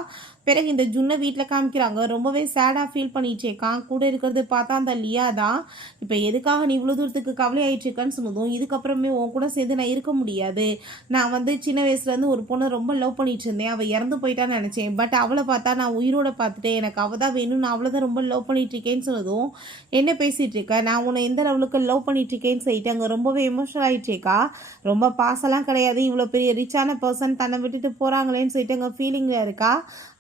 பிறகு இந்த ஜுன்னை வீட்டில் காமிக்கிறாங்க. ரொம்பவே சேடாக ஃபீல் பண்ணிட்டு இருக்கான். கூட இருக்கிறது பார்த்தா அந்த லியா தான். இப்போ எதுக்காக நீ இவ்வளோ தூரத்துக்கு கவலை ஆகிட்டு இருக்கன்னு சொன்னதும், இதுக்கப்புறமே உன் கூட சேர்ந்து நான் இருக்க முடியாது. நான் வந்து சின்ன வயசுலேருந்து ஒரு பொண்ணை ரொம்ப லவ் பண்ணிட்டு இருந்தேன். அவள் இறந்து போயிட்டான்னு நினச்சேன். பட் அவளை பார்த்தா நான் உயிரோட பார்த்துட்டேன். எனக்கு அவள் தான் வேணும். நான் அவளை தான் ரொம்ப லவ் பண்ணிட்டு இருக்கேன்னு சொன்னதும், என்ன பேசிகிட்டு இருக்க, நான் உன்னை எந்த லெவலுக்கு லவ் பண்ணிட்டு இருக்கேன்னு சொல்லிட்டு அங்கே ரொம்பவே எமோஷனல் ஆகிட்டு இருக்கா. ரொம்ப பாசெல்லாம் கிடையாது, இவ்வளோ பெரிய ரிச்சான பர்சன் தன்னை விட்டுட்டு போகிறாங்களேன்னு சொல்லிட்டு அங்கே ஃபீலிங்கில் இருக்கா.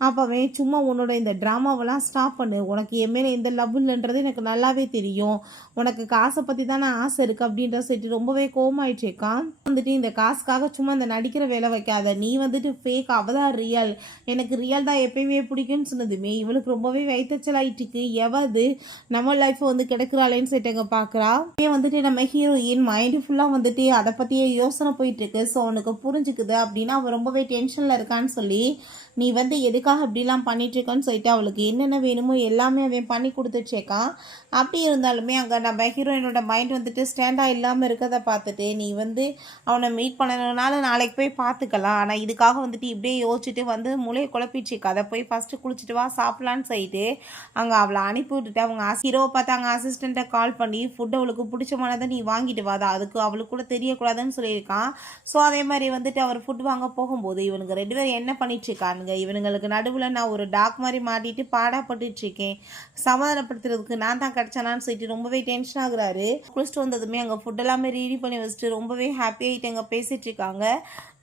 அப்போவே சும்மா உன்னோட இந்த ட்ராமாவெல்லாம் ஸ்டாப் பண்ணு. உனக்கு என் மேலே எந்த லவ் இல்லைன்றது எனக்கு நல்லாவே தெரியும். உனக்கு காசை பற்றி தானே ஆசை இருக்குது அப்படின்ற சொல்லிட்டு ரொம்பவே கோவமாயிட்டு இருக்கான். வந்துட்டு இந்த காசுக்காக சும்மா இந்த நடிக்கிற வேலை வைக்காத, நீ வந்துட்டு ஃபேக், அவள் தான் ரியல். எனக்கு ரியல் தான் எப்பயுமே பிடிக்கும்னு சொன்னதுமே இவளுக்கு ரொம்பவே வைத்தச்சல் ஆயிட்டுருக்கு. எவது நம்ம லைஃப்பை வந்து கிடைக்கிறாளேன்னு சொல்லிட்டு அங்கே பார்க்குறா. வந்துட்டு நம்ம ஹீரோயின் மைண்டு ஃபுல்லாக வந்துட்டு அதை பற்றியே யோசனை போயிட்டுருக்கு. ஸோ அவனுக்கு புரிஞ்சுக்குது அப்படின்னா அவள் ரொம்பவே டென்ஷனில் இருக்கான்னு சொல்லி, நீ வந்து எதுக்காக இப்படிலாம் பண்ணிட்டுருக்கான்னு சொல்லிட்டு அவளுக்கு என்னென்ன வேணுமோ எல்லாமே அவன் பண்ணி கொடுத்துட்ருக்கான். அப்படி இருந்தாலுமே அங்கே நம்ம ஹீரோயினோட மைண்ட் வந்துட்டு ஸ்டாண்டாக இல்லாமல் இருக்கிறத பார்த்துட்டு, நீ வந்து அவனை மீட் பண்ணணுனால நாளைக்கு போய் பார்த்துக்கலாம், ஆனால் இதுக்காக வந்துட்டு இப்படியே யோசிச்சுட்டு வந்து மூளையை குழப்பிச்சிருக்க, அதை போய் ஃபஸ்ட்டு குளிச்சுட்டு வா சாப்பிட்லான்னு சொல்லிட்டு அங்கே அவளை அனுப்பி விட்டுட்டு அவங்க ஹீரோவை பார்த்து அங்கே அசிஸ்டண்ட்டை கால் பண்ணி ஃபுட் அவளுக்கு பிடிச்சமானதை நீ வாங்கிட்டு வாதா, அதுக்கு அவளுக்கு கூட தெரியக்கூடாதுன்னு சொல்லியிருக்கான். ஸோ அதே மாதிரி வந்துட்டு அவர் ஃபுட் வாங்க போகும்போது இவனுக்கு 2 பேரும் என்ன பண்ணிட்டுருக்காங்க, இவனுங்களுக்கு நடுவில் நான் ஒரு டாக் மாதிரி மாட்டிட்டு பாடாப்பட்டு இருக்கேன், சமாதானப்படுத்துறதுக்கு நான் தான் கிடச்சானான்னு சொல்லிட்டு ரொம்பவே டென்ஷன் ஆகுறாரு. குளிச்சுட்டு வந்ததுமே அங்கே ஃபுட் எல்லாமே ரெடி பண்ணி வச்சுட்டு ரொம்பவே ஹாப்பியாகிட்டு அங்கே பேசிகிட்டு இருக்காங்க.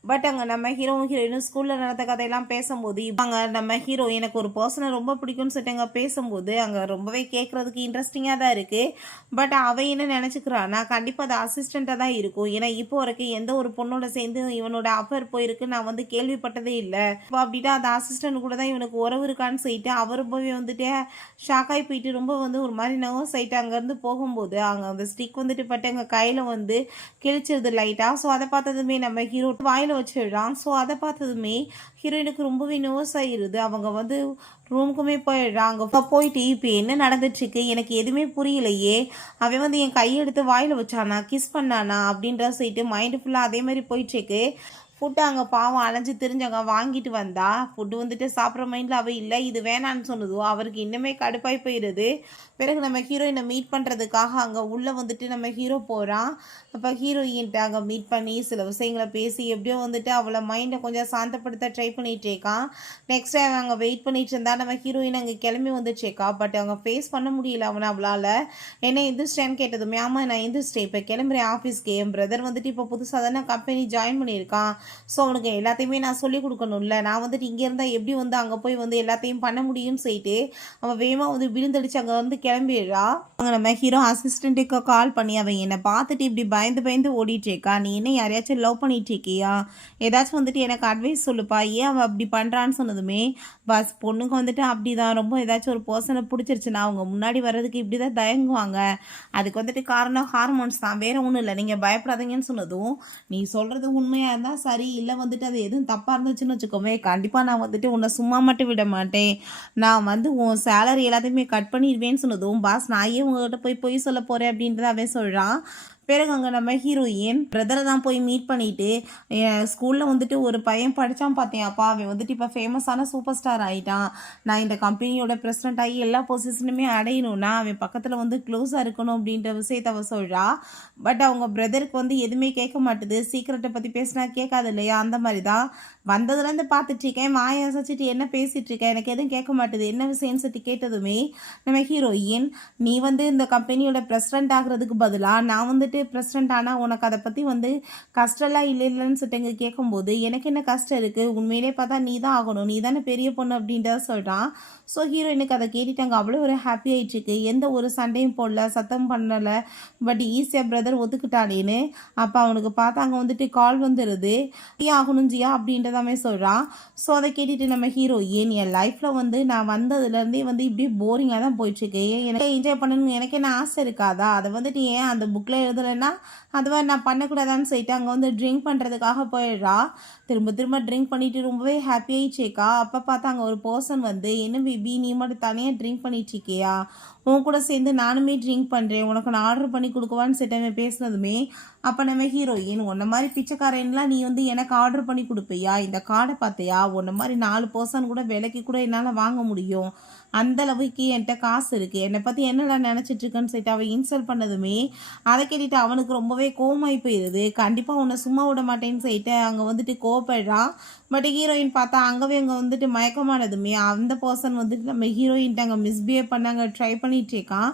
பட் அங்கே நம்ம ஹீரோயினும் ஸ்கூலில் நடந்த கதையெல்லாம் பேசும்போது அங்கே நம்ம ஹீரோ எனக்கு ஒரு பர்சனை ரொம்ப பிடிக்கும்னு சொல்லிட்டு அங்கே பேசும்போது அங்கே ரொம்பவே கேட்குறதுக்கு இன்ட்ரெஸ்டிங்காக தான் இருக்குது. பட் அவன் என்ன நினச்சிக்கிறான்னா கண்டிப்பாக அது அசிஸ்டண்ட்டாக தான் இருக்கும். ஏன்னா இப்போ வரைக்கும் எந்த ஒரு பொண்ணோட சேர்ந்து இவனோட அஃபேர் போயிருக்கு நான் வந்து கேள்விப்பட்டதே இல்லை. இப்போ அப்படின்னா அந்த அசிஸ்டண்ட் கூட தான் இவனுக்கு உறவு இருக்கான்னு சொல்லிட்டு அவர் ரொம்பவே வந்துட்டு ஷாக்காகி போயிட்டு ரொம்ப வந்து ஒரு மாதிரி நர்வஸ் ஆகிட்டு அங்கேருந்து போகும்போது அங்கே அந்த ஸ்டிக் வந்துட்டு பட்டு எங்கள் கையில் வந்து கிழிச்சிருது லைட்டாக. ஸோ அதை பார்த்ததுமே நம்ம ஹீரோ வாயில் வச்சிடுறான். ஸோ அதை பார்த்ததுமே ஹீரோயினுக்கு ரொம்பவே நர்வஸ் ஆகிடுது. அவங்க வந்து ரூமுக்குமே போயிடுறாங்க. போயிட்டு இப்போ என்ன நடந்துட்டுருக்கு எனக்கு எதுவுமே புரியலையே, அவன் வந்து என் கையெடுத்து வாயில் வச்சானா, கிஸ் பண்ணானா அப்படின்ற சொல்லிட்டு மைண்டு ஃபுல்லாக அதே மாதிரி போயிட்டுருக்கு. ஃபுட்டு அங்கே பாவம் அலைஞ்சு தெரிஞ்சவங்க வாங்கிட்டு வந்தா ஃபுட்டு வந்துட்டு சாப்பிட்ற மைண்டில் அவள் இல்லை, இது வேணான்னு சொன்னதோ அவருக்கு இன்னுமே கடுப்பாகி போயிடுது. பிறகு நம்ம ஹீரோயினை மீட் பண்ணுறதுக்காக அங்கே உள்ளே வந்துட்டு நம்ம ஹீரோ போகிறான். அப்போ ஹீரோயின்ட்டு அங்கே மீட் பண்ணி சில விஷயங்களை பேசி எப்படியோ வந்துட்டு அவளை மைண்டை கொஞ்சம் சாந்தப்படுத்த ட்ரை பண்ணிகிட்டு இருக்கான். நெக்ஸ்ட் டைம் அங்கே வெயிட் பண்ணிட்டு இருந்தா நம்ம ஹீரோயின் அங்கே கிளம்பி வந்துட்டுருக்கா. பட் அவங்க ஃபேஸ் பண்ண முடியல அவனை அவளால். என்ன எந்திரிச்சிட்டேன்னு கேட்டதுமே ஆமாம் நான் எந்திரிச்சிட்டேன், இப்போ கிளம்புறேன் ஆஃபீஸ்க்கு, என் பிரதர் வந்துட்டு இப்போ புதுசாக தானே கம்பெனி ஜாயின் பண்ணியிருக்கான். ஸோ அவனுக்கு எல்லாத்தையுமே நான் சொல்லிக் கொடுக்கணும்ல, நான் வந்துட்டு இங்கே இருந்தால் எப்படி வந்து அங்கே போய் வந்து எல்லாத்தையும் பண்ண முடியும்னு சொல்லிட்டு அவன் வேகமாக வந்து விழுந்தடிச்சு அங்கே வந்து கிளம்பிடுறா. அங்கே நம்ம ஹீரோ அசிஸ்டண்ட்டுக்கு கால் பண்ணி அவன் என்னை பார்த்துட்டு இப்படி பயந்து பயந்து ஓடிட்டுருக்கா, நீ என்ன யாரையாச்சும் லவ் பண்ணிட்டு இருக்கியா, ஏதாச்சும் வந்துட்டு எனக்கு அட்வைஸ் சொல்லுப்பா, ஏன் அவள் அப்படி பண்ணுறான்னு சொன்னதுமே பஸ் பொண்ணுங்க வந்துட்டு அப்படி தான் ரொம்ப ஏதாச்சும் ஒரு பர்சனை பிடிச்சிருச்சுன்னா அவங்க முன்னாடி வர்றதுக்கு இப்படி தான் தயங்குவாங்க, அதுக்கு வந்துட்டு காரணம் ஹார்மோன்ஸ் தான், வேறு ஒன்றும் இல்லை, நீங்கள் பயப்படாதீங்கன்னு சொன்னதும் நீ சொல்கிறது உண்மையாக இருந்தால் சரி, இல்லை வந்துட்டு அது எதுவும் தப்பாக இருந்துச்சுன்னு வச்சுக்கோமே கண்டிப்பாக நான் வந்துட்டு உன்னை சும்மா மட்டும் விட மாட்டேன், நான் வந்து உன் சேலரி எல்லாத்தையுமே கட் பண்ணிடுவேன்னு சொன்னதும் பாஸ் நான் ஏன் உங்கள்கிட்ட போய் சொல்ல போகிறேன் அப்படின்றத அவன் சொல்கிறான். பிறகு அங்கே நம்ம ஹீரோயின் பிரதரை தான் போய் மீட் பண்ணிவிட்டு ஸ்கூலில் வந்துட்டு ஒரு பையன் படித்தான் பார்த்தேன் அப்பா, அவன் வந்துட்டு இப்போ ஃபேமஸான சூப்பர் ஸ்டார் ஆகிட்டான், நான் இந்த கம்பெனியோட பிரசிடென்ட் ஆகி எல்லா பொசிஷனுமே அடையணும்னா அவன் பக்கத்தில் வந்து க்ளோஸாக இருக்கணும் அப்படின்ற விஷயத்தை அவள் சொல்கிறா. பட் அவங்க பிரதருக்கு வந்து எதுவுமே கேட்க மாட்டுது, சீக்கிரட்டை பற்றி பேசினா கேட்காது இல்லையா, அந்த மாதிரி தான் வந்ததுலேருந்து பார்த்துட்ருக்கேன், மாயை அசைச்சிட்டு என்ன பேசிகிட்டு இருக்கேன், எனக்கு எதுவும் கேட்க மாட்டுது, என்ன விஷயம்னு சொல்லிட்டு கேட்டதுமே நம்ம ஹீரோயின் நீ வந்து இந்த கம்பெனியோட பிரசிடென்ட் ஆகிறதுக்கு பதிலாக நான் வந்துட்டு பிரசிடென்ட் ஆனால் உனக்கு அதை பற்றி வந்து கஷ்டம்லாம் இல்லைன்னு சொல்லிட்டு எங்கே கேட்கும்போது எனக்கு என்ன கஷ்டம் இருக்குது, உண்மையிலே பார்த்தா நீ தான் ஆகணும், நீ தானே பெரிய பொண்ணு அப்படின்றத சொல்கிறான். ஸோ ஹீரோயினுக்கு அதை கேட்டுட்டாங்க, அவ்வளோ ஒரு ஹாப்பி ஆகிட்டுருக்கு, எந்த ஒரு சண்டையும் போடல சத்தம் பண்ணலை, பட் ஈஸியாக பிரதர் ஒத்துக்கிட்டானேன்னு. அப்போ அவனுக்கு பார்த்தாங்க வந்துட்டு கால் வந்துடுது, ஆகணும் ஜியா அப்படின்றதாமே சொல்கிறான். ஸோ அதை கேட்டுட்டு நம்ம ஹீரோயின் என் லைஃப்பில் வந்து நான் வந்ததுலேருந்தே வந்து இப்படி போரிங்காக தான் போயிட்டுருக்கு, எனக்கு என்ஜாய் பண்ணணும்னு எனக்கு என்ன ஆசை இருக்காதா, அதை வந்துட்டு ஏன் அந்த புக்கில் எழுதலைன்னா அதுவாக நான் பண்ணக்கூடாதான்னு சொல்லிட்டு அங்கே வந்து ட்ரிங்க் பண்ணுறதுக்காக போயிடுறா. திரும்ப திரும்ப ட்ரிங்க் பண்ணிவிட்டு ரொம்பவே ஹாப்பியாகிச்சேக்கா. அப்போ பார்த்தா அங்கே ஒரு பர்சன் வந்து என்ன பேபி நீ மட்டும் தனியாக ட்ரிங்க் பண்ணிட்டுருக்கியா, உன் கூட சேர்ந்து நானுமே ட்ரிங்க் பண்ணுறேன், உனக்கு நான் ஆர்டர் பண்ணி கொடுக்குவான்னு சொல்லிட்டு பேசினதுமே அப்போ நம்ம ஹீரோயின், உன்ன மாதிரி பிச்சைக்காரன்லாம் நீ வந்து எனக்கு ஆர்டர் பண்ணி கொடுப்பியா? இந்த கார்டை பார்த்தியா? உன்ன மாதிரி 4 பர்சன் கூட விலைக்கு கூட என்னால் வாங்க முடியும். அந்த அளவுக்கு என்கிட்ட காசு இருக்குது. என்னை பற்றி என்னடா நினச்சிட்டு இருக்கேன்னு சொல்லிட்டு அவள் இன்சல்ட் பண்ணதுமே அதை கேட்டுட்டு அவனுக்கு ரொம்பவே கோவமாகி போயிடுது. கண்டிப்பாக உன்னை சும்மா விட மாட்டேன்னு சொல்லிட்டு அங்கே வந்துட்டு கோவப்படுறான். பட் ஹீரோயின் பார்த்தா அங்கவே அங்கே வந்துட்டு மயக்கமானதுமே அந்த பர்சன் வந்துட்டு நம்ம ஹீரோயின்ட்டு அங்கே மிஸ்பிஹேவ் பண்ணாங்க ட்ரை பண்ணிட்டு இருக்கான்.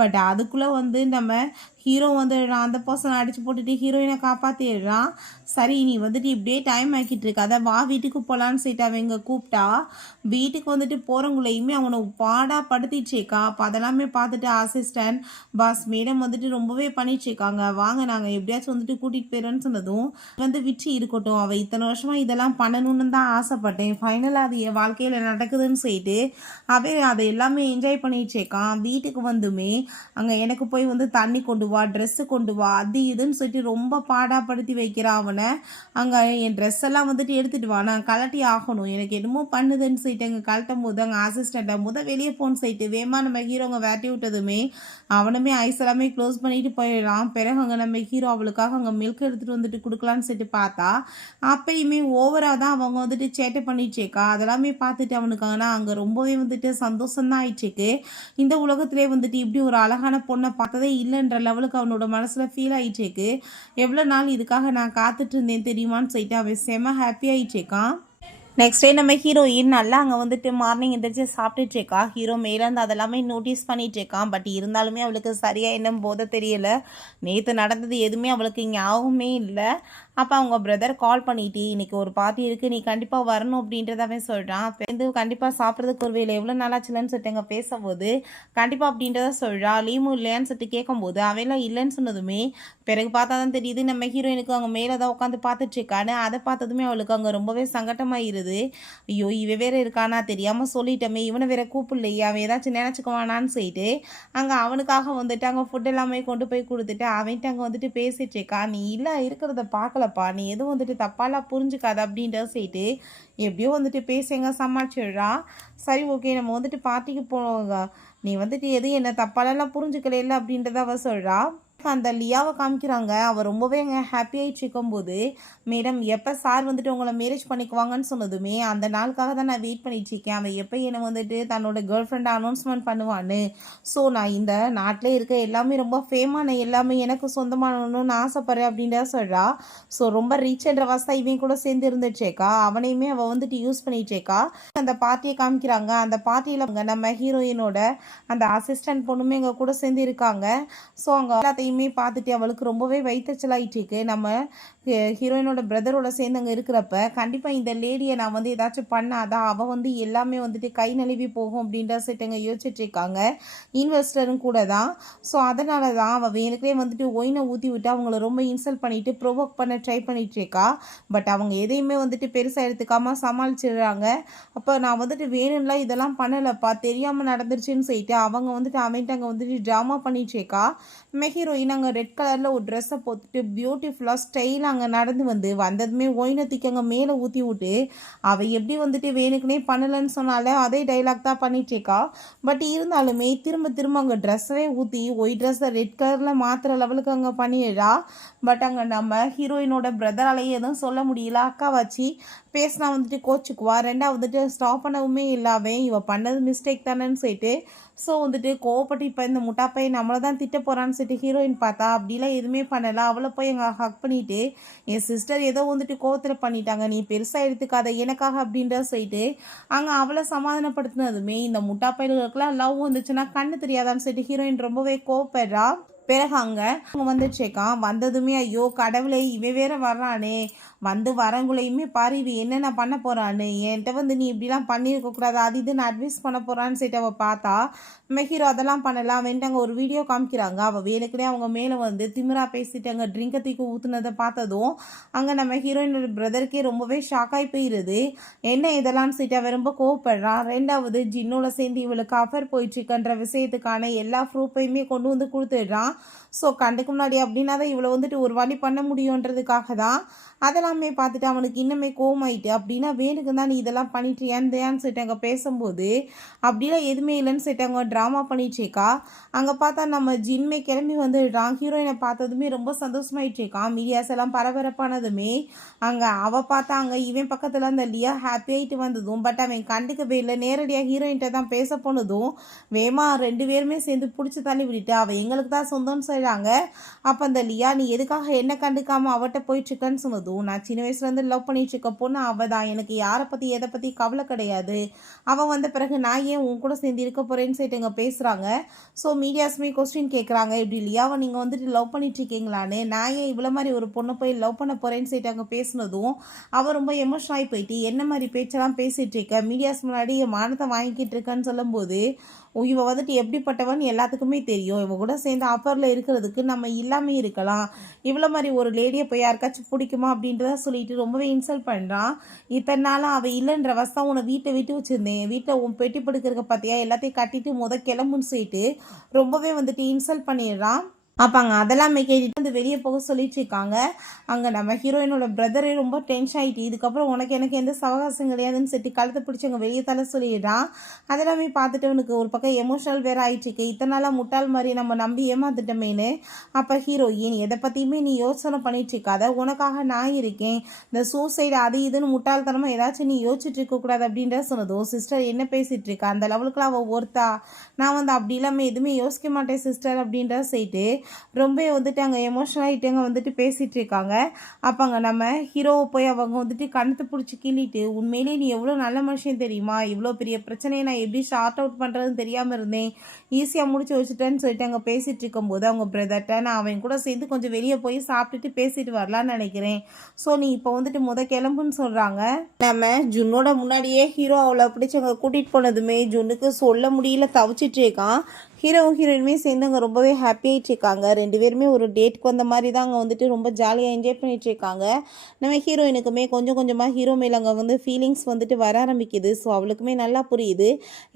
பட் அதுக்குள்ளே வந்து நம்ம ஹீரோ வந்து அந்த பர்சனை அடித்து போட்டுட்டு ஹீரோயினை காப்பாற்றிடுறான். சரி நீ வந்துட்டு இப்படியே டைம் ஆக்கிட்டு இருக்க, அதை வா வீட்டுக்கு போகலான்னு சொல்லிட்டு அவன் இங்கே கூப்பிட்டா வீட்டுக்கு வந்துட்டு போகிறவங்களையுமே அவனை பாடாக படுத்திடுச்சேக்கா. அப்போ அதெல்லாமே பார்த்துட்டு அசிஸ்டன்ட் பாஸ் மேடம் வந்துட்டு ரொம்பவே பண்ணிட்டுருக்காங்க, வாங்க நாங்கள் எப்படியாச்சும் வந்துட்டு கூட்டிகிட்டு போயிடுறோன்னு சொன்னதும் வந்து விச்சு இருக்கட்டும், அவள் இத்தனை வருஷமாக இதெல்லாம் பண்ணணும்னு தான் ஆசைப்பட்டேன், ஃபைனலாக அது என் வாழ்க்கையில் நடக்குதுன்னு சொல்லிட்டு அவன் அதை எல்லாமே என்ஜாய் பண்ணிட்டுருக்கான். வீட்டுக்கு வந்துமே அங்கே எனக்கு போய் வந்து தண்ணி கொண்டு வா, ட்ரெஸ்ஸு கொண்டு வா, அது இதுன்னு சொல்லிட்டு ரொம்ப பாடாப்படுத்தி வைக்கிறான் அவனை. அங்கே என் ட்ரெஸ் எல்லாம் வந்துட்டு எடுத்துகிட்டு வா, நான் கலட்டி ஆகணும், எனக்கு என்னமோ பண்ணுதுன்னு சொல்லிட்டு அங்கே கழட்டும் போது அங்கே அசிஸ்டண்ட்டை வெளியே போன்னு சொல்லிட்டு வேமா நம்ம ஹீரோங்க வேட்டி விட்டதுமே அவனுமே ஐஸ் எல்லாமே க்ளோஸ் பண்ணிட்டு போயிடறான். பிறகு அங்கே நம்ம ஹீரோ அவளுக்காக அங்கே மில்க் எடுத்துகிட்டு வந்துட்டு கொடுக்கலான்னு சொல்லிட்டு பார்த்தா அப்பயுமே ஓவராக தான் அவங்க வந்துட்டு சேட்டை பண்ணிட்டுருக்கா. அதெல்லாமே பார்த்துட்டு அவனுக்கு அங்கே ரொம்பவே வந்துட்டு சந்தோஷம்தான் ஆயிடுச்சுக்கு. இந்த உலகத்திலே வந்துட்டு இப்படி ஒரு அழகான பொண்ணை பார்த்ததே இல்லைன்ற லெவலுக்கு அவனோட மனசில் ஃபீல் ஆகிட்டேக்கு. எவ்வளோ நாள் இதுக்காக நான் காத்துட்டு இருந்தேன் தெரியுமான்னு சொல்லிட்டு அவன் செம ஹாப்பி ஆகிட்டேக்கான். நெக்ஸ்ட் டே நம்ம ஹீரோயின் நல்லா அங்கே வந்துட்டு மார்னிங் எந்திரிச்சு சாப்பிட்டுட்ருக்கா. ஹீரோ மேலேருந்து அதெல்லாமே நோட்டீஸ் பண்ணிகிட்ருக்கான். பட் இருந்தாலுமே அவளுக்கு சரியாக என்ன போத தெரியலை. நேற்று நடந்தது எதுவுமே அவளுக்கு ஞாபகமே இல்லை. அப்போ அவங்க பிரதர் கால் பண்ணிட்டு இன்றைக்கி ஒரு பார்ட்டி இருக்குது, நீ கண்டிப்பாக வரணும் அப்படின்றதாவே சொல்கிறான். வந்து கண்டிப்பாக சாப்பிட்றதுக்கு ஒரு வேலை எவ்வளோ நாளாச்சுலன்னு சொல்லிட்டு அங்கே பேசும்போது கண்டிப்பாக அப்படின்றத சொல்கிறா. லீவும் இல்லையான்னு சொல்லிட்டு கேட்கும்போது அவையெல்லாம் இல்லைன்னு சொன்னதுமே பிறகு பார்த்தா தான் தெரியுது நம்ம ஹீரோயினுக்கு அங்கே மேலே தான் உட்காந்து பார்த்துட்ருக்கான்னு. அதை பார்த்ததுமே அவளுக்கு அங்கே ரொம்பவே சங்கட்டமாயிருது. ஐயோ இவ வேற இருக்கானா, தெரியாமல் சொல்லிட்டோமே, இவனை வேற கூப்பிடலையே, அவன் ஏதாச்சும் நினச்சிக்குவானான்னு சொல்லிட்டு அங்கே அவனுக்காக வந்துட்டு அங்கே ஃபுட் எல்லாமே கொண்டு போய் கொடுத்துட்டு அவன்ட்டு அங்கே வந்துட்டு பேசிகிட்டு இருக்கா. நீ இல்லை இருக்கிறத பார்க்கலப்பா, நீ எதுவும் வந்துட்டு தப்பாலாம் புரிஞ்சுக்காத அப்படின்றத சொல்லிட்டு எப்படியோ வந்துட்டு பேசுங்க சமாளிச்சிடுறா. சரி ஓகே நம்ம வந்துட்டு பார்ட்டிக்கு போங்க, நீ வந்துட்டு எதுவும் என்ன தப்பாலெல்லாம் புரிஞ்சுக்கல இல்லை அப்படின்றத அவ சொல்கிறா. அந்த லியாவை காமிக்கிறாங்க. அவள் ரொம்பவே அங்கே ஹாப்பியாகிட்டு இருக்கும்போது மேடம் எப்போ சார் வந்துட்டு உங்களை மேரேஜ் பண்ணிக்குவாங்கன்னு சொன்னதுமே அந்த நாளுக்காக தான் நான் வெயிட் பண்ணிட்டுருக்கேன், அவன் எப்போ என்னை வந்துட்டு தன்னோட கேர்ள் ஃப்ரெண்டை அனௌன்ஸ்மெண்ட் பண்ணுவான்னு. ஸோ நான் இந்த நாட்டிலே இருக்க எல்லாமே ரொம்ப ஃபேமான எல்லாமே எனக்கு சொந்தமானணும்னு ஆசைப்பட்றேன் அப்படின்றத சொல்கிறா. ஸோ ரொம்ப ரீச்ன்ற வாசா இவன் கூட சேர்ந்து இருந்துச்சேக்கா. அவனையுமே அவள் வந்துட்டு யூஸ் பண்ணிட்டேக்கா. அந்த பார்ட்டியை காமிக்கிறாங்க. அந்த பார்ட்டியில் நம்ம ஹீரோயினோட அந்த அசிஸ்டன்ட் பொண்ணுமே எங்கள் கூட சேர்ந்து இருக்காங்க. ஸோ அங்கே எல்லாத்தையுமே பார்த்துட்டு அவளுக்கு ரொம்பவே வயிற்றுச்சலாயிட்டுருக்கு. நம்ம ஹீரோயினோட பிரதரோட சேர்ந்து அங்கே இருக்கிறப்ப கண்டிப்பாக இந்த லேடியை நான் வந்து ஏதாச்சும் பண்ணாதான் அவள் வந்து எல்லாமே வந்துட்டு கை நழுவி போகும் அப்படின்ற செட்டுங்க யோசிச்சுட்டு இருக்காங்க. இன்வெஸ்டரும் கூட தான். ஸோ அதனால தான் அவள் வேணுக்கே வந்துட்டு ஒயினை ஊற்றி விட்டு அவங்கள ரொம்ப இன்சல்ட் பண்ணிவிட்டு ப்ரொவோக் பண்ண ட்ரை பண்ணிட்டு இருக்கா. பட் அவங்க எதையுமே வந்துட்டு பெருசாக எடுத்துக்காமல் சமாளிச்சிடுறாங்க. அப்போ நான் வந்துட்டு வேணும்லாம் இதெல்லாம் பண்ணலைப்பா, தெரியாமல் நடந்துருச்சுன்னு சொல்லிட்டு அவங்க வந்துட்டு அவன்ட்டு அங்கே வந்துட்டு ட்ராமா பண்ணிட்டு இருக்கா. ஹீரோயின் அங்கே ரெட் கலரில் ஒரு ட்ரெஸ்ஸை போட்டுட்டு பியூட்டிஃபுல்லாக ஸ்டைலாக அங்கே நடந்து வந்ததுமே ஒயினத்துக்கு அங்கே மேலே ஊற்றி விட்டு அவள் எப்படி வந்துட்டு வேணுக்குனே பண்ணலைன்னு சொன்னாலே அதே டைலாக் தான் பண்ணிட்டுருக்கா. பட் இருந்தாலுமே திரும்ப திரும்ப அங்கே ட்ரெஸ்ஸவே ஊற்றி ஒயிட் ட்ரெஸ்ஸை ரெட் கலரில் மாற்றுற லெவலுக்கு அங்கே பண்ணிடுறா. பட் அங்கே நம்ம ஹீரோயினோட பிரதராலேயே எதுவும் சொல்ல முடியல. அக்கா வச்சு பேசினா வந்துட்டு கோச்சுக்குவா. ரெண்டாவது வந்துட்டு ஸ்டாப் பண்ணவுமே இல்லாவே இவள் பண்ணது மிஸ்டேக் தானேன்னு சொல்லிட்டு ஸோ வந்துட்டு கோவப்பட்டு இப்போ இந்த முட்டாப்பையை நம்மளை தான் திட்ட போகிறான்னு சொல்லிட்டு ஹீரோயின் பார்த்தா அப்படிலாம் எதுவுமே பண்ணலை. அவளை போய் எங்கள் ஹக் பண்ணிவிட்டு என் சிஸ்டர் ஏதோ வந்துட்டு கோவத்தில் பண்ணிட்டாங்க, நீ பெருசாக எடுத்துக்காத எனக்காக அப்படின்ற சொல்லிட்டு அங்கே அவளை சமாதானப்படுத்தினதுமே இந்த முட்டாப்பைகளுக்கெல்லாம் லவ் வந்துச்சுன்னா கண்ணு தெரியாதான்னு சொல்லிட்டு ஹீரோயின் ரொம்பவே கோவப்படுறா. பிறகு அங்கே வந்துச்சேக்கான். வந்ததுமே ஐயோ கடவுளை இவன் வேற வர்றானே, வந்து வரங்குளையுமே பாரு இவ என்னென்ன பண்ண போகிறான்னு, என்கிட்ட வந்து நீ இப்படிலாம் பண்ணியிருக்கக்கூடாது அது இதுன்னு அட்வைஸ் பண்ண போகிறான்னு சொல்லிட்டு அவள் பார்த்தா ஹீரோ அதெல்லாம் பண்ணலாம். அவன்ட்டு அங்கே ஒரு வீடியோ காமிக்கிறாங்க. அவள் வேணுக்குனே அவங்க மேலே வந்து திமிரா பேசிட்டு அங்கே ட்ரிங்கை தூக்கி ஊற்றுனதை பார்த்ததும் அங்கே நம்ம ஹீரோயினோட பிரதருக்கே ரொம்பவே ஷாக்காகி போயிடுது. என்ன இதெல்லாம் சொல்லிட்டு அவன் ரொம்ப கோவப்படுறான். ரெண்டாவது ஜின்னோட சேர்ந்து இவளுக்கு அஃபர் போயிட்டுருக்குன்ற விஷயத்துக்கான எல்லா ப்ரூஃபையுமே கொண்டு வந்து கொடுத்துடுறான். ஸோ கண்டுக்கு முன்னாடி அப்படின்னா தான் இவ்வளோ வந்துட்டு ஒரு வாட்டி பண்ண முடியுன்றதுக்காக தான் அதெல்லாமே பார்த்துட்டு அவனுக்கு இன்னுமே கோவமாயிட்டு, அப்படின்னா வேணுக்கு தான் நீ இதெல்லாம் பண்ணிட்டு ஏன்னு சொல்லிட்டு அங்கே பேசும்போது அப்படிலாம் எதுவுமே இல்லைன்னு சொல்லிட்டு அவங்க ட்ராமா பண்ணிட்டுருக்கா. அங்கே பார்த்தா நம்ம ஜின்மே கிளம்பி வந்துடுறான். ஹீரோயினை பார்த்ததுமே ரொம்ப சந்தோஷமாயிட்டுருக்கான். மீடியாஸ் எல்லாம் பரபரப்பானதுமே அங்கே அவள் பார்த்தா அங்கே இவன் பக்கத்தில் அந்த லியா ஹாப்பி ஆகிட்டு வந்ததும் பட் அவன் கண்டுக்கவே இல்லை. நேரடியாக ஹீரோயின்கிட்ட தான் பேச போனதும் வேமா 2 பேருமே சேர்ந்து பிடிச்சி தள்ளி விட்டுட்டு அவள் எங்களுக்கு தான் சொந்தம்னு சொல்கிறாங்க. அப்போ அந்த லியா நீ எதுக்காக என்ன கண்டுக்காமல் அவட்ட போயிட்டுருக்கன்னு சொன்னதும் நான் சின்ன வயசுலேருந்து லவ் பண்ணிட்டு இருக்க பொண்ணு அவள் தான். எனக்கு யாரை பற்றி எதை பற்றி கவலை கிடையாது. அவள் வந்த பிறகு நான் ஏன் உன் கூட சேர்ந்து இருக்க போகிறேன்னு சொல்லிட்டு இங்கே பேசுகிறாங்க. ஸோ மீடியாஸுமே கொஸ்டின் கேட்குறாங்க, இப்படி லியாவை நீங்கள் வந்துட்டு லவ் பண்ணிட்டு இருக்கீங்களான்னு. நான் ஏன் இவ்வளோ மாதிரி ஒரு பொண்ணை போய் லவ் பண்ண போகிறேன்னு சொல்லிட்டு அங்கே பேசினதும் அவள் ரொம்ப எமோஷன் ஆகி போயிட்டு என்ன மாதிரி பேச்செல்லாம் பேசிகிட்டு இருக்க, மீடியாஸ் முன்னாடி என் மானத்தை வாங்கிக்கிட்டு இருக்கேன்னு சொல்லும்போது இவ வந்துட்டு எப்படிப்பட்டவன் எல்லாத்துக்குமே தெரியும். இவ கூட சேர்ந்து ஆஃபரில் இருக்கிறதுக்கு நம்ம இல்லாமல் இருக்கலாம். இவ்வளோ மாதிரி ஒரு லேடியை போய் யாருக்காச்சும் பிடிக்குமா அப்படின்றத சொல்லிட்டு ரொம்பவே இன்சல்ட் பண்ணுறான். இத்தனை நாளும் அவள் இல்லைன்ற வசம் உன்னை வீட்டை விட்டு வச்சுருந்தேன், வீட்டில் உன் பெட்டி படுக்கிறக்க பார்த்தியா, எல்லாத்தையும் கட்டிட்டு கிளம்புன்னு சொல்லிட்டு ரொம்பவே வந்துட்டு இன்சல்ட் பண்ணிடுறான். அங்கே அதெல்லாமே கேட்டுட்டு வந்து வெளியே போக சொல்லிட்டு இருக்காங்க. அங்கே நம்ம ஹீரோயினோட பிரதரே ரொம்ப டென்ஷன் ஆகிட்டு, இதுக்கப்புறம் உனக்கு எனக்கு எந்த சவகாசம் கிடையாதுன்னு சொல்லிட்டு கழுத்தை பிடிச்சி அங்கே வெளியே தலை சொல்லிடுறான். அதெல்லாமே பார்த்துட்டு அவனுக்கு ஒரு பக்கம் எமோஷனல் வேறு ஆகிட்டுருக்கு. இத்தனை நாளாக முட்டாள் மாதிரி நம்ம நம்பி ஏமாந்துட்டமேனு. அப்போ ஹீரோயின் எதை பற்றியுமே நீ யோசனை பண்ணிட்டு இருக்காத, உனக்காக நான் இருக்கேன். இந்த சூசைடு அது இதுன்னு முட்டாள்தனமாக ஏதாச்சும் நீ யோசிச்சுட்டு இருக்கக்கூடாது அப்படின்ற சொன்னதும் சிஸ்டர் என்ன பேசிகிட்டு இருக்கா, அந்த லெவலுக்குலாம் அவள் ஒருத்தா, நான் அப்படி இல்லாமல் எதுவுமே யோசிக்க மாட்டேன் சிஸ்டர் அப்படின்ற சொல்லிட்டு ரொம்ப வந்துட்டு அங்கே எமோஷனல் ஆகிட்டு வந்துட்டு பேசிகிட்டு இருக்காங்க. அப்போ அங்கே நம்ம ஹீரோவை போய் அவங்க வந்துட்டு கணத்தை பிடிச்சி கிள்ளிட்டு, உண்மையிலே நீ எவ்வளோ நல்ல மனுஷன் தெரியுமா, இவ்வளோ பெரிய பிரச்சனையை நான் எப்படி ஷார்ட் அவுட் பண்ணுறதுன்னு தெரியாமல் இருந்தேன், ஈஸியாக முடிச்சு வச்சுட்டேன்னு சொல்லிட்டு அங்கே பேசிகிட்டு இருக்கும்போது அவங்க பிரதர்கிட்ட நான் அவன் கூட சேர்ந்து கொஞ்சம் வெளியே போய் சாப்பிட்டுட்டு பேசிட்டு வரலான்னு நினைக்கிறேன், ஸோ நீ இப்போ வந்துட்டு கிளம்புன்னு சொல்கிறாங்க. நம்ம ஜுன்னோட முன்னாடியே ஹீரோ அவளை பிடிச்சி அங்கே கூட்டிகிட்டு போனதுமே ஜுன்னுக்கு சொல்ல முடியல, தவிச்சிட்டு இருக்கான். ஹீரோவும் ஹீரோயினுமே சேர்ந்து அங்கே ரொம்பவே ஹாப்பி ஆகிட்டு இருக்காங்க. 2 பேருமே ஒரு டேட்டுக்கு வந்த மாதிரி தான் அங்கே வந்துட்டு ரொம்ப ஜாலியாக என்ஜாய் பண்ணிகிட்டு இருக்காங்க. நம்ம ஹீரோயினுக்குமே கொஞ்சம் கொஞ்சமாக ஹீரோ மேலே அங்கே ஃபீலிங்ஸ் வந்துட்டு வர ஆரம்பிக்குது. ஸோ அவளுக்குமே நல்லா புரியுது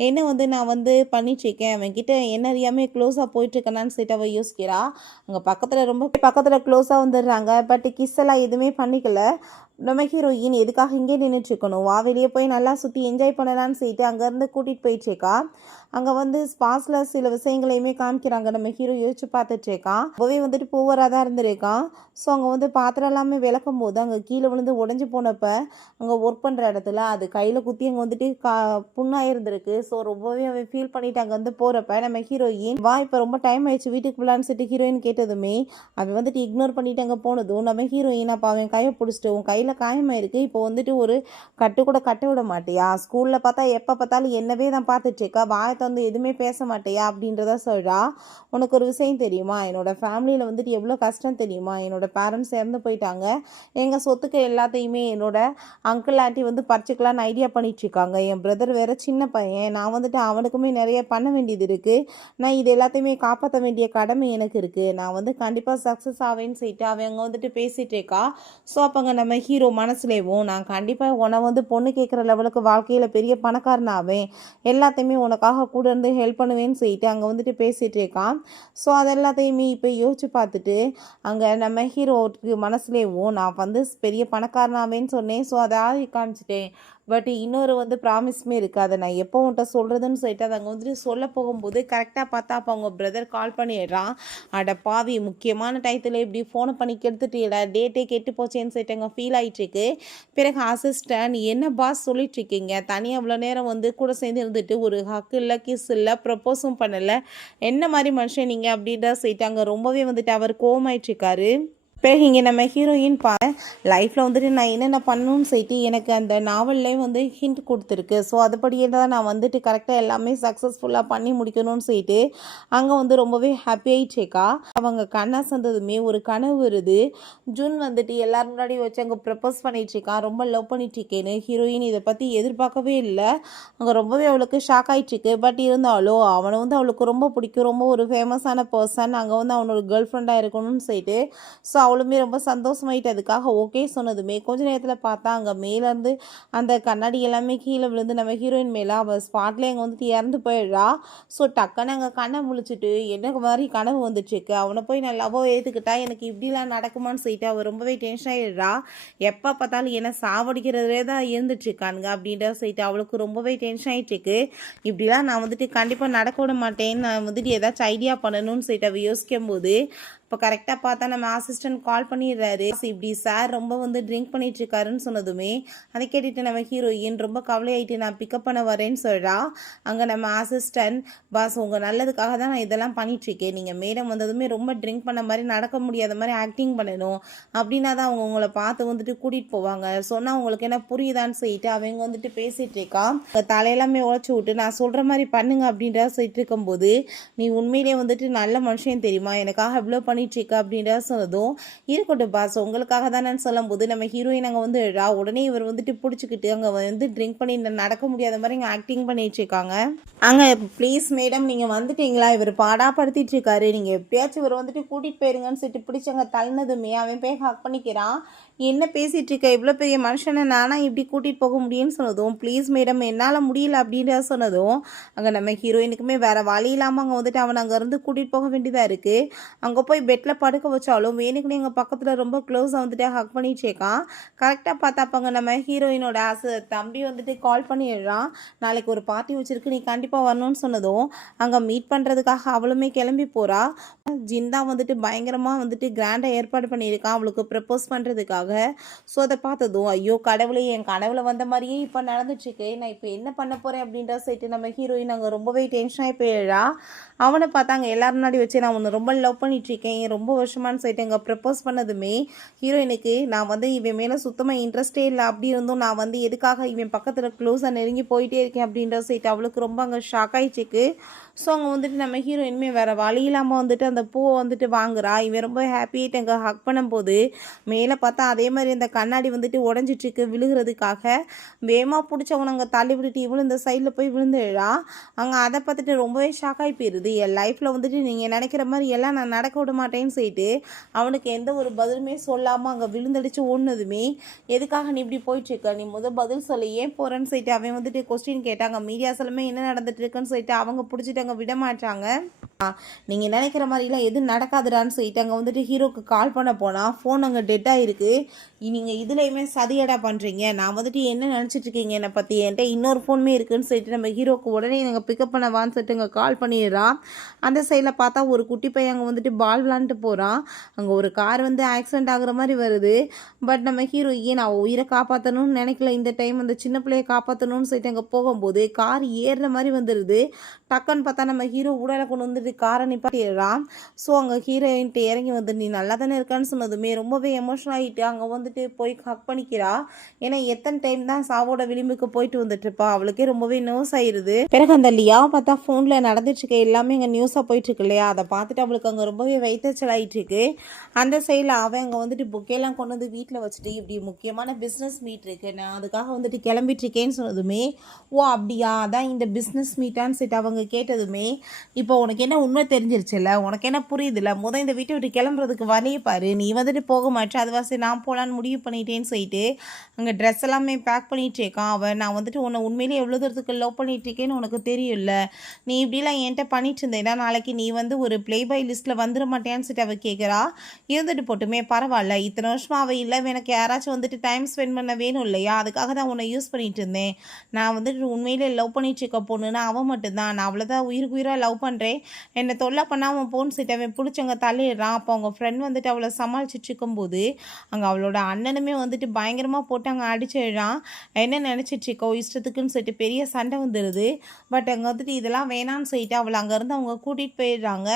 என்ன நான் பண்ணிகிட்ருக்கேன், அவன்கிட்ட என்ன அறியாமல் க்ளோஸாக போயிட்டுருக்கேனான்னு சொல்லிட்டு அவள் யோசிக்கிறா. அங்கே பக்கத்தில் ரொம்ப பக்கத்தில் க்ளோஸாக வந்துடுறாங்க. பட் கிஸ் எல்லாம் எதுவுமே பண்ணிக்கல. நம்ம ஹீரோயின் எதுக்காக இங்கே நின்றுட்டுருக்கணும், வா வெளியே போய் நல்லா சுற்றி என்ஜாய் பண்ணலான்னு சொல்லிட்டு அங்கேருந்து கூட்டிகிட்டு போயிட்டுருக்கா. அங்கே ஸ்பாஸில் சில விஷயங்களையுமே காமிக்கிறாங்க. நம்ம ஹீரோ யோசிச்சு பார்த்துட்ருக்கான். ரொம்பவே வந்துட்டு பூவராக தான் இருந்திருக்கான். ஸோ அங்கே பாத்திரம் எல்லாமே விளக்கும் போது அங்கே கீழே விழுந்து உடஞ்சி போனப்போ அங்கே ஒர்க் பண்ணுற இடத்துல அது கையில் குத்தி அங்கே வந்துட்டு புண்ணாக இருந்திருக்கு. ஸோ ரொம்பவே அவன் ஃபீல் பண்ணிவிட்டு அங்கே போகிறப்ப நம்ம ஹீரோயின் வா இப்போ ரொம்ப டைம் ஆயிடுச்சு வீட்டுக்கு போகலான்னு சொல்லிட்டு ஹீரோயின் கேட்டதுமே அவன் இக்னோர் பண்ணிவிட்டு அங்கே போனதும் நம்ம ஹீரோயின் அப்போ அவன் கையை பிடிச்சிட்டு உன் கையில் காயமாயிருக்கு, இப்போ ஒரு கட்டு கூட கட்ட விட மாட்டியா, ஸ்கூலில் பார்த்தா எப்போ பார்த்தாலும் என்னவே தான் பார்த்துட்ருக்கா, வாயத்தை எதுவுமே பேச மாட்டியா அப்படின்றத சொல்கிறா. உனக்கு ஒரு விஷயம் தெரியுமா, என்னோடய ஃபேமிலியில் எவ்வளோ கஷ்டம் தெரியுமா, என்னோட பேரண்ட்ஸ் இறந்து போயிட்டாங்க, எங்கள் சொத்துக்கு எல்லாத்தையுமே என்னோட அங்கிள் ஆண்டி பறிச்சுக்கலான்னு ஐடியா பண்ணிகிட்ருக்காங்க, என் பிரதர் வேறு சின்ன பையன், நான் அவனுக்குமே நிறைய பண்ண வேண்டியது இருக்குது, நான் இது எல்லாத்தையுமே காப்பாற்ற வேண்டிய கடமை எனக்கு இருக்குது, நான் கண்டிப்பாக சக்ஸஸ் ஆவேன்னு சொல்லிட்டு அவங்க பேசிகிட்டு இருக்கா. ஸோ அப்போங்க நம்ம ஹீரோ மனசுலேவும் நான் கண்டிப்பாக உன்னை பொண்ணு கேட்குற லெவலுக்கு வாழ்க்கையில் பெரிய பணக்காரனாவேன், எல்லாத்தையுமே உனக்காக கூட இருந்து ஹெல்ப் பண்ணுவேன்னு சொல்லிட்டு அங்கே பேசிகிட்டு இருக்கான். ஸோ அது எல்லாத்தையுமே இப்போ யோசிச்சு பார்த்துட்டு அங்கே நம்ம ஹீரோவுக்கு மனசுலேயும் நான் பெரிய பணக்காரனாவேன்னு சொன்னேன், ஸோ அதை காமிச்சிட்டேன், பட் இன்னொரு ப்ராமிஸுமே இருக்குது, அதை நான் எப்போ உன்ட்ட சொல்கிறதுன்னு சொல்லிட்டு அதை அங்கே சொல்ல போகும்போது கரெக்டாக பார்த்தா அப்போ அவங்க பிரதர் கால் பண்ணிடுறான். அட பாவி முக்கியமான டயத்தில் இப்படி ஃபோனை பண்ணி கெடுத்துட்டீல, டேட்டே கெட்டு போச்சேன்னு சொல்லிட்டு அங்கே ஃபீல் ஆகிட்டுருக்கு. பிறகு அசிஸ்டன்ட் என்ன பாஸ் சொல்லிட்டுருக்கீங்க, தனியாக அவ்வளோ நேரம் கூட சேர்ந்து இருந்துட்டு ஒரு ஹக் இல்லை கிஸ் இல்லை ப்ரப்போஸும் பண்ணலை, என்ன மாதிரி மனுஷன் நீங்கள் அப்படின்ற சொல்லிட்டு அங்கே ரொம்பவே அவர் கோவமாயிட்ருக்காரு. இப்போ இங்கே நம்ம ஹீரோயின் லைஃப்பில் நான் என்னென்ன பண்ணணும்னு சொல்லிட்டு எனக்கு அந்த நாவல்லே ஹிண்ட் கொடுத்துருக்கு. ஸோ அதுபடியே தான் நான் கரெக்டாக எல்லாமே சக்ஸஸ்ஃபுல்லாக பண்ணி முடிக்கணும்னு சொல்லிட்டு அங்கே ரொம்பவே ஹாப்பி ஆகிட்டேக்கா. அவங்க கண்ணா சந்ததுமே ஒரு கனவு வருது. ஜூன் எல்லாரும் முன்னாடி வச்சு அங்கே ப்ரப்போஸ் பண்ணிகிட்ருக்கான், ரொம்ப லவ் பண்ணிகிட்ருக்கேன்னு. ஹீரோயின் இதை பற்றி எதிர்பார்க்கவே இல்லை. அங்கே ரொம்பவே அவளுக்கு ஷாக் ஆகிட்டுருக்கு. பட் இருந்தாலும் அவனை அவளுக்கு ரொம்ப பிடிக்கும், ரொம்ப ஒரு ஃபேமஸான பர்சன், அங்கே அவனோட கேர்ள் ஃப்ரெண்டாக இருக்கணும்னு சொல்லிட்டு ஸோ அவளுமே ரொம்ப சந்தோஷமாயிட்டு அதுக்காக ஓகே சொன்னதுமே கொஞ்ச நேரத்தில் பார்த்தா அங்கே மேலேருந்து அந்த கண்ணாடி எல்லாமே கீழே விழுந்து நம்ம ஹீரோயின் மேலே அவள் ஸ்பாட்லேயே அங்கே வந்துட்டு இறந்து போயிடுறா. ஸோ டக்குன்னு அங்கே கண்ணை முழிச்சிட்டு எனக்கு மாதிரி கனவு வந்துட்டுருக்கு, அவனை போய் நான் லவ்வை ஏற்றுக்கிட்டா எனக்கு இப்படிலாம் நடக்குமான்னு சொல்லிட்டு அவள் ரொம்பவே டென்ஷன் ஆகிடுறா. எப்போ பார்த்தாலும் என்ன சாவடிக்கிறதே தான் இருந்துட்டுருக்கானுங்க அப்படின்ற சொல்லிட்டு அவளுக்கு ரொம்பவே டென்ஷன் ஆகிட்டுருக்கு. இப்படிலாம் நான் வந்துட்டு கண்டிப்பாக நடக்க விட மாட்டேன்னு நான் வந்துட்டு ஏதாச்சும் ஐடியா பண்ணணும்னு சொல்லிட்டு அவள் யோசிக்கும் போது இப்போ கரெக்டாக பார்த்தா நம்ம அசிஸ்டன்ட் கால் பண்ணிடுறாரு. இப்படி சார் ரொம்ப வந்து ட்ரிங்க் பண்ணிட்டு இருக்காருன்னு சொன்னதுமே அதை கேட்டுட்டு நம்ம ஹீரோயின் ரொம்ப கவலையாயிட்டு நான் பிக்கப் பண்ண வரேன்னு சொல்கிறா. அங்கே நம்ம அசிஸ்டன்ட் பாஸ் உங்கள் நல்லதுக்காக தான் நான் இதெல்லாம் பண்ணிகிட்ருக்கேன், நீங்கள் மேடம் வந்ததுமே ரொம்ப ட்ரிங்க் பண்ண மாதிரி நடக்க முடியாத மாதிரி ஆக்டிங் பண்ணணும், அப்படின்னா தான் அவங்க உங்களை பார்த்து வந்துட்டு கூட்டிகிட்டு போவாங்க, சொன்னால் உங்களுக்கு என்ன புரியுதான்னு சொல்லிட்டு அவங்க வந்துட்டு பேசிகிட்டு இருக்கா. தலையெல்லாமே உழைச்சி விட்டு நான் சொல்கிற மாதிரி பண்ணுங்க அப்படின்றத சொல்லிட்டு இருக்கும்போது நீ உண்மையிலே வந்துட்டு நல்ல மனுஷன் தெரியுமா, எனக்காக இவ்வளோ பண்ணிட்டு இருக்க அப்படின்றத சொன்னதும் இருக்கட்டும் பாஸ் உங்களுக்காக தானே சொல்லும் போது நம்ம ஹீரோயின் அங்கே வந்து உடனே இவர் வந்துட்டு பிடிச்சிக்கிட்டு அங்கே வந்து ட்ரிங்க் பண்ணி நடக்க முடியாத மாதிரி இங்கே ஆக்டிங் பண்ணிட்டு இருக்காங்க. அங்கே ப்ளீஸ் மேடம் நீங்கள் வந்துட்டீங்களா, இவர் பாடாப்படுத்திட்டு இருக்காரு, நீங்கள் எப்படியாச்சும் இவர் வந்துட்டு கூட்டிகிட்டு போயிருங்கன்னு சொல்லிட்டு பிடிச்சவங்க தள்ளினதுமே அவன் போய் ஹக் பண்ணிக்கிறான். என்ன பேசிகிட்டு இருக்க, இவ்வளோ பெரிய மனுஷனை நானா இப்படி கூட்டிகிட்டு போக முடியும்னு சொன்னதும் ப்ளீஸ் மேடம் என்னால் முடியல அப்படின்றத சொன்னதும் அங்கே நம்ம ஹீரோயினுக்குமே வேறு வழி இல்லாமல் அங்கே வந்துட்டு அவனை அங்கேருந்து கூட்டிகிட்டு போக வேண்டியதாக இருக்குது. அங்கே போய் பெட்டில் படுக்க வச்சாலும் வேணுக்குன்னு எங்கள் பக்கத்தில் ரொம்ப க்ளோஸாக வந்துட்டு ஹக் பண்ணிட்டு இருக்கான். கரெக்டாக பார்த்தாப்பாங்க நம்ம ஹீரோயினோட தம்பி வந்துட்டு கால் பண்ணிடுறான், நாளைக்கு ஒரு பார்ட்டி வச்சுருக்கு நீ கண்டிப்பாக வரணும்னு சொன்னதும் அங்கே மீட் பண்ணுறதுக்காக அவளுமே கிளம்பி போகிறா. ஜிந்தா வந்துட்டு பயங்கரமாக வந்துட்டு கிராண்டாக ஏற்பாடு பண்ணியிருக்கான் அவளுக்கு ப்ரப்போஸ் பண்ணுறதுக்காக. ஸோ அதை பார்த்ததும் ஐயோ கடவுளே என் கனவுல வந்த மாதிரியே இப்போ நடந்துட்டுருக்கு, நான் இப்போ என்ன பண்ண போகிறேன் அப்படின்ற சொல்லிட்டு நம்ம ஹீரோயின் அங்கே ரொம்பவே டென்ஷனாகி போயிடுறா. அவனை பார்த்தாங்க எல்லாரும் முன்னாடி வச்சு நான் உன்னை ரொம்ப லவ் பண்ணிட்டுருக்கேன் ரொம்ப வருஷமானு சொல்லிட்டு அங்கே ப்ரப்போஸ் பண்ணதுமே ஹீரோயினுக்கு நான் வந்து இவன் மேலே சுத்தமாக இன்ட்ரெஸ்டே இல்லை, அப்படி இருந்தும் நான் வந்து எதுக்காக இவன் பக்கத்தில் க்ளோஸாக நெருங்கி போயிட்டே இருக்கேன் அப்படின்ற சொல்லிட்டு அவளுக்கு ரொம்ப அங்கே ஷாக் ஆகிடுச்சிக்கு. ஸோ அங்கே வந்துட்டு நம்ம ஹீரோயினுமே வேறு வழி இல்லாமல் வந்துட்டு அந்த பூவை வந்துட்டு வாங்குறா. இவன் ரொம்ப ஹாப்பியாகிட்டு அங்கே ஹக் பண்ணும்போது மேலே பார்த்தா அதே மாதிரி அந்த கண்ணாடி வந்துட்டு உடஞ்சிட்ருக்கு விழுகிறதுக்காக வேகமாக பிடிச்சவங்க அங்கே தள்ளி விட்டுட்டு இவளும் இந்த சைடில் போய் விழுந்துடுறா. அங்கே அதை பார்த்துட்டு ரொம்பவே ஷாக் ஆகி போயிடுது. என் லைஃப்பில் வந்துட்டு நீங்கள் நினைக்கிற மாதிரி எல்லாம் நான் நடக்க விட மாட்டேன்னு சொல்லிட்டு அவனுக்கு எந்த ஒரு பதிலுமே சொல்லாமல் அங்கே விழுந்தடிச்சு ஓடுனதுமே எதுக்காக நீ இப்படி போயிட்டுருக்க, நீ பதில் சொல்லி ஏன் போகிறேன்னு சொல்லிட்டு அவன் வந்துட்டு கொஸ்டின் கேட்டாங்க. மீடியாஸ் எல்லாமே என்ன நடந்துட்டு இருக்குன்னு சொல்லிட்டு அவங்க பிடிச்சிட்டு அங்கே விட மாட்டாங்க. நீங்கள் நினைக்கிற மாதிரிலாம் எதுவும் நடக்காதுடான்னு சொல்லிட்டு அங்கே வந்துட்டு ஹீரோக்கு கால் பண்ண போனால் ஃபோன் அங்கே டெட்டாக இருக்குது. நீங்கள் இதுலையுமே சதியடா பண்ணுறீங்க, நான் வந்துட்டு என்ன நினச்சிட்ருக்கீங்க என்னை பற்றி, என்கிட்ட இன்னொரு ஃபோனுமே இருக்குதுன்னு சொல்லிட்டு நம்ம ஹீரோக்கு உடனே நாங்கள் பிக்கப் பண்ணவான்னு சொல்லிட்டு அங்கே கால் பண்ணிடுறான். அந்த சைடில் பார்த்தா ஒரு குட்டி பையன் அங்கே வந்துட்டு பால் விளாண்டுட்டு போகிறான். அங்கே ஒரு கார் வந்து ஆக்சிடென்ட் ஆகுற மாதிரி வருது. பட் நம்ம ஹீரோ ஏன் அவள் உயிரை காப்பாற்றணும்னு நினைக்கல, இந்த டைம் அந்த சின்ன பிள்ளையை காப்பாற்றணும்னு சொல்லிட்டு அங்கே போகும்போது கார் ஏறுற மாதிரி வந்துடுது. டக்குன்னு பார்த்தா நம்ம ஹீரோ உடலை கொண்டு வந்துட்டு காரை நிப்பாட்டிடுறான். ஸோ அங்கே ஹீரோயின்ட்டு இறங்கி வந்து நீ நல்லா தானே இருக்கான்னு சொன்னதுமே ரொம்பவே எமோஷனல் ஆகிட்டு அங்கே வந்துட்டு போய் ஹக் பண்ணிக்கிறா. ஏன்னா எத்தனை டைம் தான் சாவோட விளிம்புக்கு போயிட்டு வந்துட்டுருப்பா, அவளுக்கே ரொம்பவே நியூஸ் ஆயிடுது. பிறகு அந்த லியாவை பார்த்தா ஃபோனில் நடந்துட்டுருக்க எல்லாமே அங்கே நியூஸாக போயிட்டுருக்கு இல்லையா, அதை பார்த்துட்டு அவளுக்கு அங்கே ரொம்பவே வைத்தச்சல் ஆகிட்டுருக்கு. அந்த சைடில் அவன் அங்கே வந்துட்டு புக்கெல்லாம் கொண்டு வந்து வீட்டில் வச்சுட்டு இப்படி முக்கியமான பிஸ்னஸ் மீட் இருக்குது நான் அதுக்காக வந்துட்டு கிளம்பிட்டுருக்கேன்னு சொன்னதுமே ஓ அப்படியா அதான் இந்த பிஸ்னஸ் மீட்டான்னு சொல்லிட்டு அவங்க கேட்டதுமே இப்போ உனக்கு என்ன உண்மை தெரிஞ்சிருச்சுல்ல, உனக்கு என்ன புரியுதுல்ல, இந்த வீட்டை விட்டு கிளம்புறதுக்கு வழியே பாரு, நீ வந்துட்டு போக மாட்டேன் அதுவாசி நான் போகலான்னு முடிவு பண்ணிட்டேன்னு சொல்லிட்டு அங்கே ட்ரெஸ் எல்லாமே பேக் பண்ணிகிட்டு இருக்கான். அவன் நான் வந்துட்டு உன்னை உண்மையிலேயே எவ்வளோ தூரத்துக்கு லவ் பண்ணிட்டு இருக்கேன்னு உனக்கு தெரியும்ல, நீ இப்படிலாம் என்கிட்ட பண்ணிட்டு இருந்தேன்னா நாளைக்கு நீ வந்து ஒரு ப்ளே பாய் லிஸ்ட்டில் வந்துட மாட்டேன்னு சொல்லிட்டு அவள் கேட்குறா. இருந்துட்டு போட்டுமே பரவாயில்ல, இத்தனை வருஷமாக அவள் இல்லை, எனக்கு யாராச்சும் வந்துட்டு டைம் ஸ்பெண்ட் பண்ண வேணும் இல்லையா, அதுக்காக தான் உன்னை யூஸ் பண்ணிட்டு இருந்தேன். நான் வந்துட்டு உண்மையிலே லவ் பண்ணிட்டு இருக்க பொண்ணுன்னா அவன் மட்டும்தான், நான் அவ்வளோதான் உயிருக்கு உயிராக லவ் பண்ணுறேன், என்னை தொல்லை பண்ணாமல் போன்னு சொல்லிட்டு அவன் பிடிச்சவங்க தள்ளிடுறான். அப்போ அவங்க ஃப்ரெண்ட் வந்துட்டு அவளை சமாளிச்சுட்டு இருக்கும்போது அங்கே அவளோட அண்ணனுமே வந்துட்டு பயங்கரமாக போட்டு அங்கே அடிச்சிடுறான். என்ன நினச்சிட்ருக்கோ இஷ்டத்துக்குன்னு சொல்லிட்டு பெரிய சண்டை வந்துடுது. பட் அங்கே வந்துட்டு இதெல்லாம் வேணான்னு சொல்லிட்டு அவளை அங்கேருந்து அவங்க கூட்டிகிட்டு போயிடுறாங்க.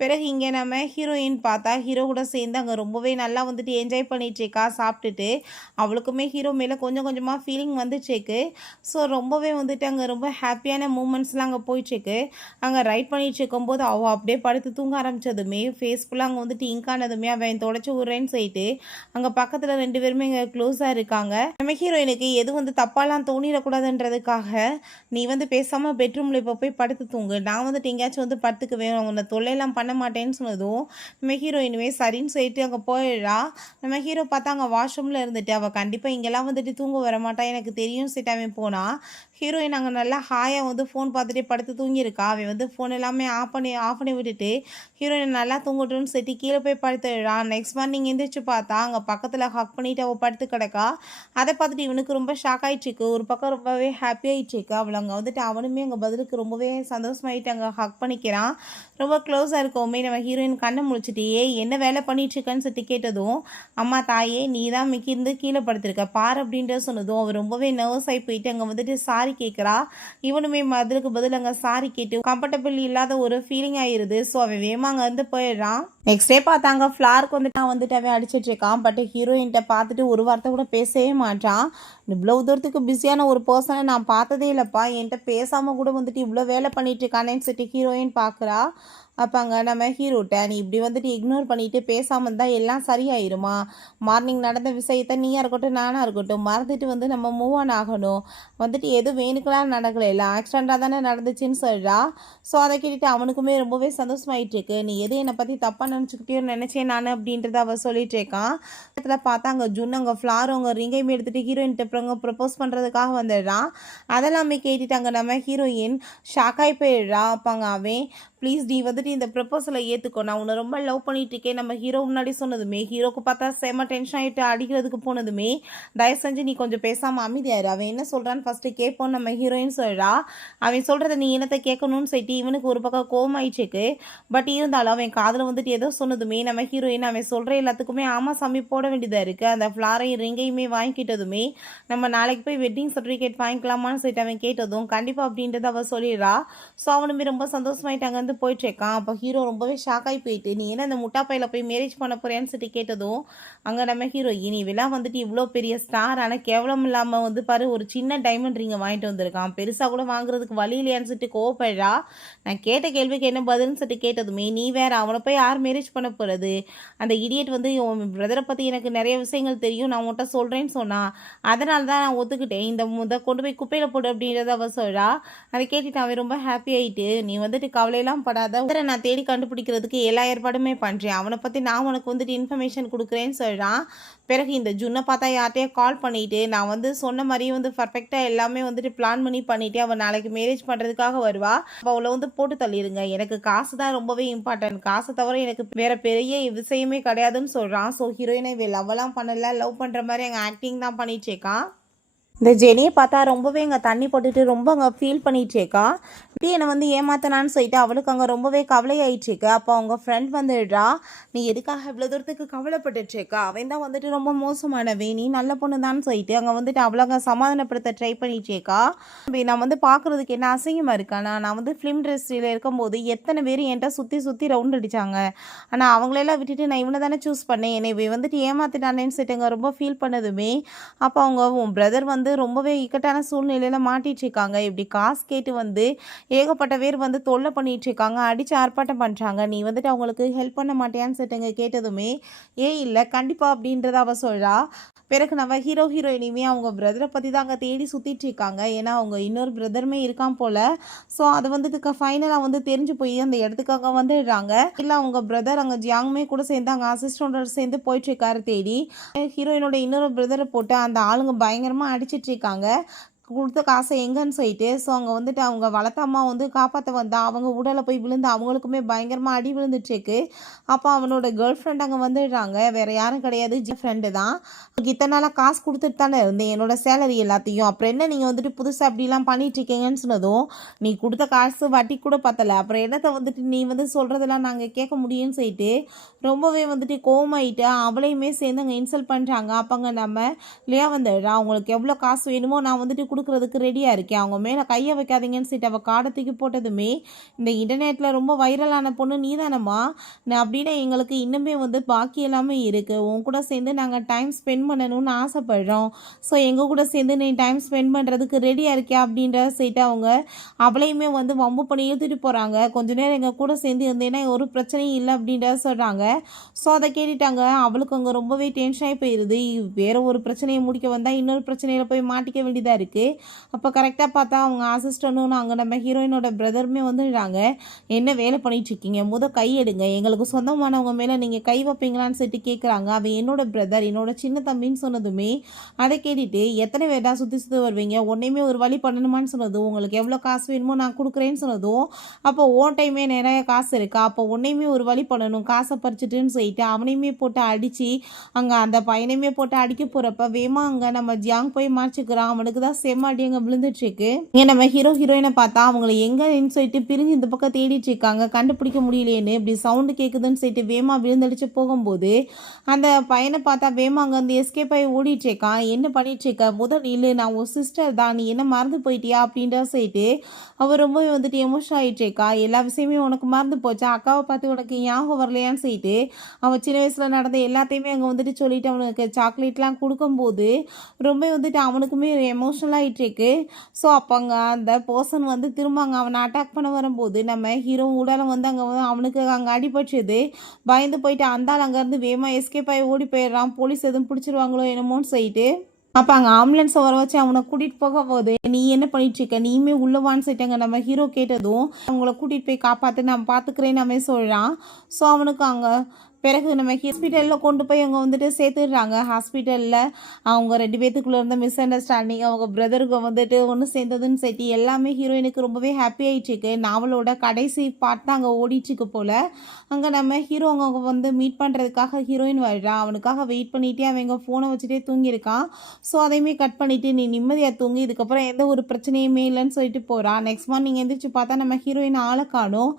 பிறகு இங்கே நம்ம ஹீரோயின் பார்த்தா ஹீரோ கூட சேர்ந்து அங்கே ரொம்பவே நல்லா வந்துட்டு என்ஜாய் பண்ணிகிட்ருக்கா சாப்பிட்டுட்டு. அவளுக்குமே ஹீரோ மேலே கொஞ்சம் கொஞ்சமாக ஃபீலிங் வந்துட்டுருக்கு. ஸோ ரொம்பவே வந்துட்டு அங்கே ரொம்ப ஹாப்பியான மூமெண்ட்ஸ்லாம் அங்கே போயிட்டுருக்கு. அங்கே ரைட் பண்ணிட்டு இருக்கும்போது அவள் அப்படியே படுத்து தூங்க ஆரம்பித்ததுமே ஃபேஸ் ஃபுல்லாக அங்கே வந்துட்டு இங்கானதுமே அவன் தொடச்சி விட்றேன்னு சொல்லிட்டு அங்கே பக்கத்தில் 2 பேருமே இங்கே க்ளோஸாக இருக்காங்க. நம்ம ஹீரோயினுக்கு எது வந்து தப்பாலாம் தோணிடக்கூடாதுன்றதுக்காக நீ வந்து பேசாமல் பெட்ரூமில் இப்போ போய் படுத்து தூங்கு, நான் வந்துட்டு எங்கேயாச்சும் வந்து படுத்துக்குவேன், உன்னை தொல்லையெல்லாம் பண்ண மாட்டேன்னு சொன்னதும் நம்ம ஹீரோயினுமே சரின்னு சொல்லிட்டு அங்கே போயிடுறா. நம்ம ஹீரோ பார்த்தா அங்கே வாஷ்ரூமில் இருந்துட்டு அவள் கண்டிப்பாக இங்கெல்லாம் வந்துட்டு தூங்க வர மாட்டா எனக்கு தெரியும் சொல்லிட்டு அவன் போனான். ஹீரோயின் அங்கே நல்லா ஹாயாக வந்து ஃபோன் பார்த்துட்டே படுத்து தூங்கியிருக்கா. அவன் வந்து ஃபோன் எல்லாமே ஆஃப் பண்ணி விட்டுட்டு ஹீரோயின் நல்லா தூங்கட்டும்னு சொல்லிட்டு கீழே போய் படுத்துடுறான். நெக்ஸ்ட் மார்னிங் எந்திரிச்சு பார்த்தா அங்கே பக்கத்தில் ஹக் பண்ணிட்டு அவள் படுத்து கிடக்கா. அதை பார்த்துட்டு இவனுக்கு ரொம்ப ஷாக் ஆகிடுச்சிருக்கு. ஒரு பக்கம் ரொம்பவே ஹாப்பி ஆகிடுச்சிருக்கு. அவள் அங்கே வந்துட்டு அவனுமே அங்கே பதிலுக்கு ரொம்பவே சந்தோஷமாயிட்டு அங்கே ஹக் பண்ணிக்கிறான். ரொம்ப க்ளோஸாக இருக்கவுமே நம்ம ஹீரோயின் கண்ணை முழிச்சிட்டு என்ன வேலை பண்ணிட்டுருக்கன்னு சொல்லிட்டு கேட்டதும் அம்மா தாயே நீ தான் மிக்கிருந்து கீழே படுத்திருக்க பார் அப்படின்ற சொன்னதும் அவர் ரொம்பவே நர்வஸ் ஆகி போயிட்டு அங்கே வந்துட்டு சாரி கேட்குறா. இவனுமே பதிலுக்கு பதில் அங்கே சாரி கேட்டு கம்ஃபர்டபுள் இல்லாத ஒரு ஃபீலிங் ஆயிடுது. ஸோ அவன் வேகமாக அங்கே வந்து போயிடுறான். நெக்ஸ்ட் டே பார்த்தாங்க ஃப்ளாருக்கு வந்துட்டு அவன் அடிச்சிட்டு இருக்கான். பட் ஹீரோயின்கிட்ட பார்த்துட்டு ஒரு வார்த்தை கூட பேசவே மாட்டான். இவ்வளோ தூரத்துக்கு பிஸியான ஒரு பர்சனை நான் பார்த்ததே இல்லைப்பா, என்கிட்ட பேசாமல் கூட வந்துட்டு இவ்வளோ வேலை பண்ணிட்டு இருக்கானேன்னு சொல்லிட்டு ஹீரோயின் பார்க்குறா. அப்பாங்க நம்ம ஹீரோட்ட நீ இப்படி வந்துட்டு இக்னோர் பண்ணிட்டு பேசாமல் இருந்தால் எல்லாம் சரியாயிருமா, மார்னிங் நடந்த விஷயத்த நீயா இருக்கட்டும் நானாக இருக்கட்டும் மறந்துட்டு வந்து நம்ம மூவ் ஆன் ஆகணும், வந்துட்டு எதுவும் வேணுக்கலாம் நடக்கல இல்லை ஆக்சிடெண்ட்டாக தானே நடந்துச்சுன்னு சொல்கிறா. ஸோ அதை கேட்டுட்டு அவனுக்குமே ரொம்பவே சந்தோஷமாயிட்டு இருக்கு. நீ எது என்னை பற்றி தப்பாக நினச்சேன் நான் அப்படின்றத அவள் சொல்லிட்டு இருக்கான். இடத்துல பார்த்தா அங்கே ஜுன் அங்கே ஃப்ளார் அவங்க ரிங்கையுமே எடுத்துகிட்டு ஹீரோயின்ட்டு அப்புறம் ப்ரப்போஸ் பண்ணுறதுக்காக வந்துடுறான். அதெல்லாமே கேட்டுட்டாங்க நம்ம ஹீரோயின் ஷாக்காகி போயிடுறா. அப்பாங்க அவன் ப்ளீஸ் நீ வந்துட்டு இந்த ப்ரப்போசலை ஏற்றுக்கோ, நான் உன்னை ரொம்ப லவ் பண்ணிட்டு இருக்கேன். நம்ம ஹீரோ முன்னாடி சொன்னதுமே ஹீரோக்கு பார்த்தா செம்ம டென்ஷன் ஆகிட்டு அடிக்கிறதுக்கு போனதுமே தயவு செஞ்சு நீ கொஞ்சம் பேசாமல் அமைதியாரு, அவன் என்ன சொல்கிறான்னு ஃபஸ்ட்டு கேட்போன்னு நம்ம ஹீரோயின் சொல்கிறா. அவன் சொல்கிறத நீ என்னத்தை கேட்கணும்னு சொல்லிட்டு இவனுக்கு ஒரு பக்கம் கோமாயிடுச்சுக்கு. பட் இருந்தாலும் அவன் காதில் வந்துட்டு ஏதோ சொன்னதுமே நம்ம ஹீரோயின் அவன் சொல்கிற எல்லாத்துக்குமே ஆமாம் சாமி போட வேண்டியதாக இருக்குது. அந்த ஃப்ளாரையும் ரிங்கையுமே வாங்கிக்கிட்டதுமே நம்ம நாளைக்கு போய் வெட்டிங் சர்டிஃபிகேட் வாங்கிக்கலாமான்னு சொல்லிட்டு அவன் கேட்டதும் கண்டிப்பாக அப்படின்றத அவள் சொல்லிடுறா. ஸோ அவனுமே ரொம்ப சந்தோஷமாயிட்டாங்க வந்து போயிட்டு இருக்கான். அப்போ ஹீரோ ரொம்பவே ஷாக் ஆகி போயிட்டு நீ என்ன இந்த முட்டா பையில போய் மேரேஜ் பண்ண போறேன்னு சொல்லி கேட்டதும் அங்கே நம்ம ஹீரோ இனி விழா வந்துட்டு இவ்வளோ பெரிய ஸ்டார் ஆனால் கேவலம் இல்லாமல் வந்து பாரு ஒரு சின்ன டைமண்ட் ரிங்கை வாங்கிட்டு வந்திருக்கான், பெருசாக கூட வாங்குறதுக்கு வழி இல்லையான்னு சொல்லிட்டு கோவப்படுறா. நான் கேட்ட கேள்விக்கு என்ன பதில்னு சொல்லிட்டு கேட்டதுமே நீ வேற அவனை போய் யார் மேரேஜ் பண்ண போகிறது, அந்த இடியட் வந்து உன் பிரதரை பற்றி எனக்கு நிறைய விஷயங்கள் தெரியும் நான் உன்கிட்ட சொல்கிறேன்னு சொன்னா, அதனால தான் நான் ஒத்துக்கிட்டேன், இந்த கொண்டு போய் குப்பையில் போடு அப்படின்றத அவ சொல்கிறா. அதை கேட்டுட்டு அவன் ரொம்ப ஹாப்பி ஆகிட்டு நீ வந்துட்டு கவலையெல்லாம் படாத, நான் தேடி கண்டுபிடிக்கிறதுக்கு எல்லா ஏற்பாடுமே பண்ணுறேன், அவனை பற்றி நான் உனக்கு வந்துட்டு இன்ஃபர்மேஷன் கொடுக்குறேன்னு சொல்கிறான். பிறகு இந்த ஜுன்னை பார்த்தா யார்ட்டையே கால் பண்ணிவிட்டு நான் வந்து சொன்ன மாதிரியே வந்து பர்ஃபெக்டாக எல்லாமே வந்துட்டு பிளான் பண்ணிவிட்டு அவள் நாளைக்கு மேரேஜ் பண்ணுறதுக்காக வருவா. அவளை வந்து போட்டு தள்ளிடுங்க, எனக்கு காசு தான் ரொம்பவே இம்பார்ட்டன்ட், காசை தவிர எனக்கு வேற பெரிய விஷயமே கிடையாதுன்னு சொல்கிறான். ஸோ ஹீரோயினை லவ்லாம் பண்ணல, லவ் பண்ணுற மாதிரி எங்கள் ஆக்டிங் தான் பண்ணிட்டு இருக்கான். இந்த ஜெனியை பார்த்தா ரொம்பவே அங்கே தண்ணி போட்டுட்டு ரொம்ப அங்கே ஃபீல் பண்ணிகிட்ருக்கா. இப்படி என்னை வந்து ஏமாத்தனான்னு சொல்லிட்டு அவளுக்கு அங்கே ரொம்பவே கவலை ஆயிடுச்சுக்கு. அப்போ அவங்க ஃப்ரெண்ட் வந்துடுறா, நீ எதுக்காக இவ்வளோ தூரத்துக்கு கவலைப்பட்டுட்ருக்கா, அவன் தான் வந்துட்டு ரொம்ப மோசமானவே, நீ நல்ல பொண்ணு தான் சொல்லிட்டு அங்கே வந்துட்டு அவ்வளோ அங்கே சமாதானப்படுத்த ட்ரை பண்ணிகிட்ருக்கா. நான் வந்து பார்க்குறதுக்கு என்ன அசிங்கமாக இருக்கானா, நான் வந்து ஃபிலிம் இண்டஸ்ட்ரியில் இருக்கும்போது எத்தனை பேர் என்கிட்ட சுற்றி சுற்றி ரவுண்ட் அடித்தாங்க, ஆனால் அவங்களெல்லாம் விட்டுட்டு நான் இவனை தானே சூஸ் பண்ணேன், என்னை வந்துட்டு ஏமாத்திட்டானேன்னு சொல்லிட்டு அங்கே ரொம்ப ஃபீல் பண்ணதுமே அப்போ அவங்க உன் பிரதர் வந்து ரொம்பவே இக்கட்டான சூழ்நிலையில் மாட்டிட்டு இருக்காங்க, இப்படி காசு கேட்டு வந்து ஏகப்பட்ட பேர் வந்து தொல்லை பண்ணிட்டு இருக்காங்க, அடித்து ஆர்ப்பாட்டம் பண்ணுறாங்க, நீ வந்துட்டு அவங்களுக்கு ஹெல்ப் பண்ண மாட்டேன்னு சொல்லிட்டுங்க கேட்டதுமே இல்லை கண்டிப்பாக அப்படின்றத அவ சொல்கிறா. பிறகு நம்ம ஹீரோயினுமே அவங்க பிரதரை பற்றி தான் அங்கே தேடி சுற்றிட்டு இருக்காங்க, ஏன்னா அவங்க இன்னொரு பிரதருமே இருக்கான் போல். ஸோ அது வந்துட்டு ஃபைனலாக வந்து தெரிஞ்சு போய் அந்த இடத்துக்காக வந்துடுறாங்க. இல்லை அவங்க பிரதர் அங்கே ஜியாங்குமே கூட சேர்ந்து அங்கே அசிஸ்டண்டோட சேர்ந்து போயிட்டுருக்காரு தேடி. ஹீரோயினோட இன்னொரு பிரதரை போட்டு அந்த ஆளுங்க பயங்கரமாக அடிச்சிட்ருக்காங்க, கொடுத்த காசை எங்கன்னு சொல்லிட்டு. ஸோ அங்கே வந்துட்டு அவங்க வளர்த்த அம்மா வந்து காப்பாற்ற வந்தா அவங்க உடலை போய் விழுந்து அவங்களுக்குமே பயங்கரமாக அடி விழுந்துட்டுருக்கு. அப்போ அவனோட கேர்ள் ஃப்ரெண்ட் அங்கே வந்துடுறாங்க, வேறு யாரும் கிடையாது ஃப்ரெண்டு தான். இத்தனை நாளாக காசு கொடுத்துட்டு தானே இருந்தேன் என்னோட சேலரி எல்லாத்தையும், அப்புறம் என்ன நீங்கள் வந்துட்டு புதுசாக அப்படிலாம் பண்ணிகிட்ருக்கீங்கன்னு சொன்னதும் நீ கொடுத்த காசு வட்டி கூட பத்தலை, அப்புறம் என்னத்தை வந்துட்டு நீ வந்து சொல்கிறதெல்லாம் நாங்கள் கேட்க முடியும்னு சொல்லிட்டு ரொம்பவே வந்துட்டு கோவமாயிட்டு அவளையுமே சேர்ந்து அங்கே இன்சல்ட் பண்ணுறாங்க. அப்போங்க நம்ம இல்லையா வந்துடுறா, அவங்களுக்கு எவ்வளோ காசு வேணுமோ நான் வந்துட்டு கொடுக்குறதுக்கு ரெடியாக இருக்கேன், அவங்க மேலே கையை வைக்காதீங்கன்னு சொல்லிட்டு அவள் காடத்துக்கு போட்டதுமே இந்த இன்டர்நெட்டில் ரொம்ப வைரலான பொண்ணு நீ தானம்மா, நான் அப்படின்னா எங்களுக்கு இன்னுமே வந்து பாக்கி எல்லாமே இருக்குது, உன் கூட சேர்ந்து நாங்கள் டைம் ஸ்பெண்ட் பண்ணணும்னு ஆசைப்படுறோம், ஸோ எங்கள் கூட சேர்ந்து நீ டைம் ஸ்பெண்ட் பண்ணுறதுக்கு ரெடியாக இருக்கியா அப்படின்ற சொல்லிட்டு அவங்க அவளையுமே வந்து வம்பு பண்ணி இழுத்துட்டு போகிறாங்க. கொஞ்ச நேரம் எங்கள் கூட சேர்ந்து இருந்தேன்னா ஒரு பிரச்சனையும் இல்லை அப்படின்றத சொல்கிறாங்க. ஸோ அதை கேட்டுட்டாங்க அவளுக்கு அங்கே ரொம்பவே டென்ஷனாகி போயிடுது, வேறு ஒரு பிரச்சனையை முடிக்க வந்தால் இன்னொரு பிரச்சனையில் போய் மாட்டிக்க வேண்டியதாக இருக்குது. அப்போ கரெக்டாக பார்த்தா அவங்க அசிஸ்டண்ட்டும் நாங்கள் நம்ம ஹீரோயினோட பிரதருமே வந்துடுறாங்க. என்ன வேலை பண்ணிகிட்ருக்கீங்க, கை எடுங்க, எங்களுக்கு சொந்தமானவங்க மேலே நீங்கள் கை வைப்பீங்களான்னு சொல்லிட்டு கேட்குறாங்க. அவன் என்னோட பிரதர், என்னோட சின்ன தம்பின்னு சொன்னதுமே அதை கேட்டுட்டு எத்தனை பேர் தான் சுற்றி சுற்றி வருவீங்க, உன்னையுமே ஒரு வழி பண்ணணுமான்னு சொன்னதும், உங்களுக்கு எவ்வளோ காசு வேணுமோ நான் கொடுக்குறேன்னு சொன்னதும், அப்போ ஓன் டைமே நிறைய காசு இருக்கா, அப்போ உன்னையுமே ஒரு வழி பண்ணணும், காசை பறிச்சுட்டுன்னு சொல்லிட்டு அவனையுமே போட்டு அடித்து அங்கே அந்த பையனையுமே போட்டு அடிக்க போகிறப்ப வேமா அங்கே நம்ம ஜியாங் போய் மறைச்சிக்கிறான். அவனுக்கு தான் செம்ம அடி அங்கே விழுந்துட்டுருக்கு. இங்கே நம்ம ஹீரோயினை பார்த்தா அவங்களை எங்கன்னு சொல்லிட்டு பிரிஞ்சு இந்த பக்கம் தேடிட்டு இருக்காங்க. கண்டுபிடிக்க முடியலையேன்னு இப்படி சவுண்டு கேட்குதுன்னு சொல்லிட்டு வேமா விழுந்தடிச்சு போகும்போது அந்த பையனை பார்த்தா வேமா அங்கே வந்து எஸ்கேப் ஆகி ஓடிட்டு இருக்கான். என்ன பண்ணிட்டு இருக்க, முதல் இல்லை நான் ஒரு சிஸ்டர் தான், நீ என்ன மறந்து போயிட்டியா அப்படின்ற சொல்லிட்டு அவர் ரொம்பவே வந்துட்டு எமோஷன் ஆகிட்டு இருக்கா. எல்லா விஷயமே உனக்கு மறந்து போச்சா, அக்காவை பார்த்து உனக்கு ஞாபகம் வரலையான்னு சொல்லிட்டு அவன் சின்ன வயசில் நடந்த எல்லாத்தையுமே அங்கே வந்துட்டு சொல்லிட்டு அவனுக்கு சாக்லேட்லாம் கொடுக்கும்போது ரொம்ப வந்துட்டு அவனுக்குமே எமோஷனல் ஆகிட்டு இருக்கு. ஸோ அப்போ அங்கே அந்த பர்சன் வந்து திரும்ப அங்கே அவனை அட்டாக் பண்ண வரும்போது நம்ம ஹீரோ உடலை வந்து அங்கே அவனுக்கு அங்கே அடிபட்டுது. பயந்து போயிட்டு அந்தாள் அங்கேருந்து வேகமாக எஸ்கேப் ஆகி ஓடி போயிடுறான். போலீஸ் எதுவும் பிடிச்சிருவாங்களோ என்னமோன்னு சொல்லிட்டு அப்போ அங்கே ஆம்புலன்ஸை வர வச்சு அவனை கூட்டிகிட்டு போக போகுது. நீ என்ன பண்ணிட்டுருக்க, நீயுமே உள்ளவான்னு சொல்லிட்டாங்க. நம்ம ஹீரோ கேட்டதும் அவங்கள கூட்டிகிட்டு போய் காப்பாற்று, நான் பார்த்துக்கிறேன்னு அவன் சொல்கிறான். ஸோ அவனுக்கு அங்கே பிறகு நம்ம ஹாஸ்பிட்டலில் கொண்டு போய் அவங்க வந்துட்டு சேர்த்துடுறாங்க. ஹாஸ்பிட்டலில் அவங்க 2 பேத்துக்குள்ளே இருந்த மிஸ் அண்டர்ஸ்டாண்டிங் அவங்க பிரதருக்கு வந்துட்டு ஒன்று சேர்ந்ததுன்னு சேர்த்து எல்லாமே ஹீரோயினுக்கு ரொம்பவே ஹாப்பி ஆகிட்டுருக்கு. நாவலோட கடைசி பார்ட் தான் அங்கே ஓடிட்டுருக்கு போல். அங்கே நம்ம ஹீரோ அவங்க வந்து மீட் பண்ணுறதுக்காக ஹீரோயின் வருறான். அவனுக்காக வெயிட் பண்ணிகிட்டே அவங்க ஃபோனை வச்சுட்டே தூங்கியிருக்கான். ஸோ அதையுமே கட் பண்ணிவிட்டு நீ நிம்மதியாக தூங்கி, இதுக்கப்புறம் எந்த ஒரு பிரச்சனையுமே இல்லைன்னு சொல்லிட்டு போகிறான். நெக்ஸ்ட் மார்னிங் எந்திரிச்சு பார்த்தா நம்ம ஹீரோயின் ஆளை காணும்.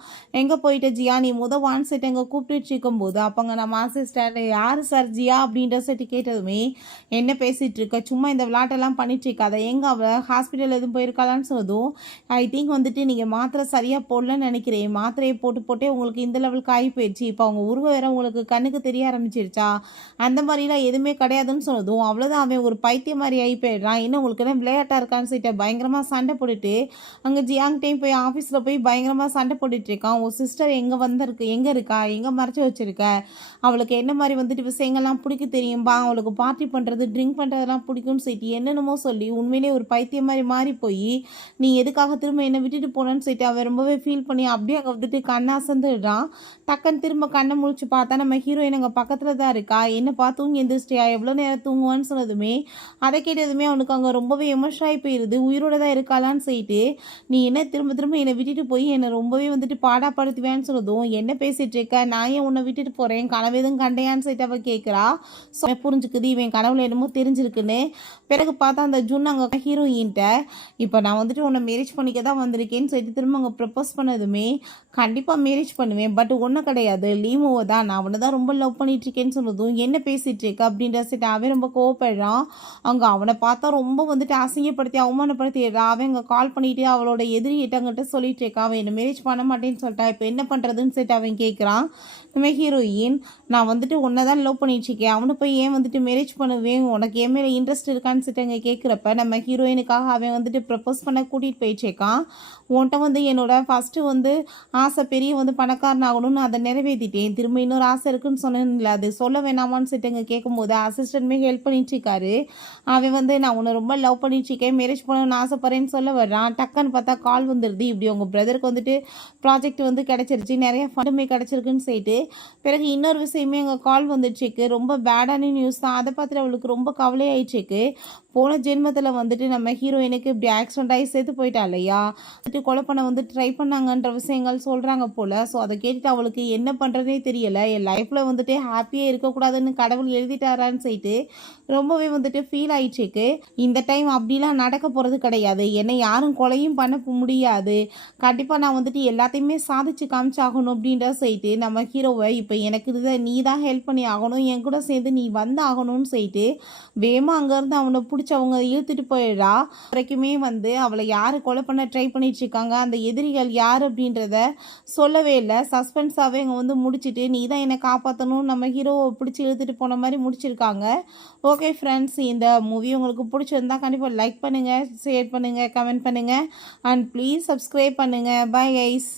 எங்கே போயிட்டு ஜியா, நீ வான் செட் எங்கே கூப்பிட்டு இருக்கும்போது அப்போங்க நம்ம அசிஸ்டன்ட் யார் சார் ஜியா அப்படின்ற சொல்லிட்டு கேட்டதுமே என்ன பேசிகிட்டு இருக்க, சும்மா இந்த விளாட்டெல்லாம் பண்ணிட்டு இருக்காத, எங்கே அவள் ஹாஸ்பிட்டல் எதுவும் போயிருக்காளான்னு சொன்னதும் ஐ திங்க் வந்துட்டு நீங்கள் மாத்திரை சரியாக போடலன்னு நினைக்கிறேன், மாத்திரையை போட்டே உங்களுக்கு இந்த லெவலுக்கு ஆகி போயிடுச்சு, இப்போ அவங்க உருவம் வேற உங்களுக்கு கண்ணுக்கு தெரிய ஆரம்பிச்சிருச்சா, அந்த மாதிரிலாம் எதுவுமே கிடையாதுன்னு சொன்னதும் அவ்வளோதான் அவன் ஒரு பைத்திய மாதிரி ஆகி போயிடுறான். இன்னும் உங்களுக்கு என்ன விளையாட்டாக இருக்கான்னு சொல்லிட்டு பயங்கரமாக சண்டை போட்டுட்டு அங்கே ஜியாங் டைம் போய் ஆஃபீஸில் போய் பயங்கரமாக சண்டை போட்டுட்டு இருக்கான். உன் சிஸ்டர் எங்கே இருக்கா, எங்கே மறைச்சி வச்சுருக்க, அவளுக்கு என்ன மாதிரி வந்துட்டு விஷயங்கள்லாம் பிடிக்க தெரியும்பா, அவளுக்கு பார்ட்டி பண்ணுறது ட்ரிங்க் பண்ணுறதெல்லாம் பிடிக்கும்னு சொல்லிட்டு என்னென்னமோ சொல்லி உண்மையிலே ஒரு பைத்தியம் மாதிரி மாறி போய் நீ எதுக்காக திரும்ப என்னை விட்டுட்டு போனேன்னு சொல்லிட்டு அவன் ரொம்பவே ஃபீல் பண்ணி அப்படியே அங்கே வந்துட்டு கண்ணை அசந்துடுறான். டக்குன்னு திரும்ப கண்ணை முழிச்சு பார்த்தா நம்ம ஹீரோயின் அங்கே பக்கத்தில் தான் இருக்கா. என்னப்பா தூங்கி எந்திரிச்சிட்டியா, எவ்வளோ நேரம் தூங்குவான்னு சொன்னதுமே அதை கேட்டதுமே அவனுக்கு அங்கே ரொம்பவே எமோஷன் ஆகி போயிடுது. உயிரோட தான் இருக்காளான்னு சொல்லிட்டு நீ என்ன திரும்ப திரும்ப என்னை விட்டுட்டு போய் என்னை ரொம்பவே வந்துட்டு பாடாப்படுத்துவேன்னு சொன்னதும் என்ன பேசிகிட்டு இருக்க, நான் ஏன் உன்னை விட்டுட்டு போகிறேன், கனவு எதுவும் கண்டையான்னு சொல்லிட்டு அவள் கேட்குறா. ஸோ புரிஞ்சுக்குது இவன் கனவுல என்னமோ தெரிஞ்சிருக்குன்னு. பிறகு பார்த்தா அந்த ஜூன் அங்கே ஹீரோயின்ட்ட இப்போ நான் வந்துட்டு உன்னை மேரேஜ் பண்ணிக்க தான் வந்திருக்கேன்னு சொல்லிட்டு திரும்ப அங்கே ப்ரப்போஸ் பண்ணதுமே கண்டிப்பாக மேரேஜ் பண்ணுவேன், பட் ஒன்றும் கிடையாது, லீமோவை தான், நான் அவனை தான் ரொம்ப லவ் பண்ணிட்டு இருக்கேன்னு சொன்னதும் என்ன பேசிகிட்டு இருக்க அப்படின்ற சொல்லிட்டு அவன் ரொம்ப கோவப்படுறான். அங்கே அவனை பார்த்தா ரொம்ப வந்துட்டு அசிங்கப்படுத்தி அவமானப்படுத்திடுறான். அவன் அங்கே கால் பண்ணிட்டு அவளோட எதிரிகிட்ட அங்கிட்ட சொல்லிட்டு இருக்கான் அவன் என்ன மேரேஜ் பண்ண மாட்டேன்னு சொல்லிட்டா, இப்போ என்ன பண்ணுறதுன்னு சொல்லிட்டு அவன் கேட்குறான். நம்ம ஹீரோயின் நான் வந்துட்டு உன்னை தான் லவ் பண்ணிட்டுருக்கேன், அவனை போய் ஏன் வந்துட்டு மேரேஜ் பண்ணுவேன், உனக்கு என் மேலே இன்ட்ரெஸ்ட் இருக்கான்னு சொல்லிட்டு அங்கே கேட்குறப்ப நம்ம ஹீரோயினுக்காக அவன் வந்துட்டு ப்ரப்போஸ் பண்ண கூட்டிகிட்டு போயிட்டுருக்கான். உன்கிட்ட வந்து என்னோட ஃபஸ்ட்டு வந்து ஆசை பெரிய வந்து பணக்காரன் ஆகணும்னு அதை நிறைவேற்றிட்டேன், திரும்ப இன்னொரு ஆசை இருக்குன்னு சொன்னேன்ல அது சொல்ல வேணாமான்னு சொல்லிட்டு அங்கே கேட்கும்போது அசிஸ்டன்ட்மே ஹெல்ப் பண்ணிட்டுருக்காரு. அவன் வந்து நான் உன்னை ரொம்ப லவ் பண்ணிட்டுருக்கேன், மேரேஜ் பண்ணணும்னு ஆசைப்படுறேன்னு சொல்ல வர்றான். டக்குன்னு பார்த்தா கால் வந்துடுது, இப்படி உங்கள் பிரதருக்கு வந்துட்டு ப்ராஜெக்ட் வந்து கிடச்சிருச்சு, நிறைய ஃபண்டுமே கிடச்சிருக்குன்னு சொல்லிட்டு. பிறகு இன்னொரு விஷயமே அங்கே கால் வந்துடுச்சுக்கு, ரொம்ப பேடான நியூஸ் தான், அதை பார்த்துட்டு அவளுக்கு ரொம்ப கவலையாயிடுச்சுக்கு. போன ஜென்மத்தில் வந்துட்டு நம்ம ஹீரோயினுக்கு இப்படி ஆக்சிடென்ட் ஆகி சேர்த்து போயிட்டா இல்லையா, வந்துட்டு கொலை பண்ண வந்து ட்ரை பண்ணாங்கன்ற விஷயங்கள் சொல்கிறாங்க போல். ஸோ அதை கேட்டுட்டு அவளுக்கு என்ன பண்ணுறதே தெரியலை, என் லைஃப்பில் வந்துட்டு ஹாப்பியாக இருக்கக்கூடாதுன்னு கடவுள் எழுதிட்டாரான்னு சொல்லிட்டு ரொம்பவே வந்துட்டு ஃபீல் ஆயிடுச்சுக்கு. இந்த டைம் அப்படிலாம் நடக்க போகிறது கிடையாது, என்னை யாரும் கொலையும் பண்ண முடியாது, கண்டிப்பாக நான் வந்துட்டு எல்லாத்தையுமே சாதிச்சு காமிச்சாகணும் அப்படின்ற சொல்லிட்டு நம்ம ஹீரோவை இப்போ எனக்கு நீ தான் ஹெல்ப் பண்ணி ஆகணும், என் கூட சேர்ந்து நீ வந்து ஆகணும்னு சொல்லிட்டு வேகமாக அங்கேருந்து அவனை பிடிச்சவங்க இழுத்துட்டு போயிடுறா. வரைக்குமே வந்து அவளை யார் கொலை பண்ண ட்ரை பண்ணிட்டு இருக்காங்க, அந்த எதிரிகள் யார் அப்படின்றத சொல்லவே இல்லை. சஸ்பென்ஸாகவே அங்கே வந்து முடிச்சுட்டு நீ தான் என்னை காப்பாற்றணும் நம்ம ஹீரோவை பிடிச்சி இழுத்துட்டு போன மாதிரி முடிச்சிருக்காங்க. ஓகே ஃப்ரெண்ட்ஸ், இந்த மூவி உங்களுக்கு பிடிச்சிருந்தா கண்டிப்பாக லைக் பண்ணுங்கள், ஷேர் பண்ணுங்கள், கமெண்ட் பண்ணுங்கள் அண்ட் ப்ளீஸ் சப்ஸ்கிரைப் பண்ணுங்கள். Bye guys.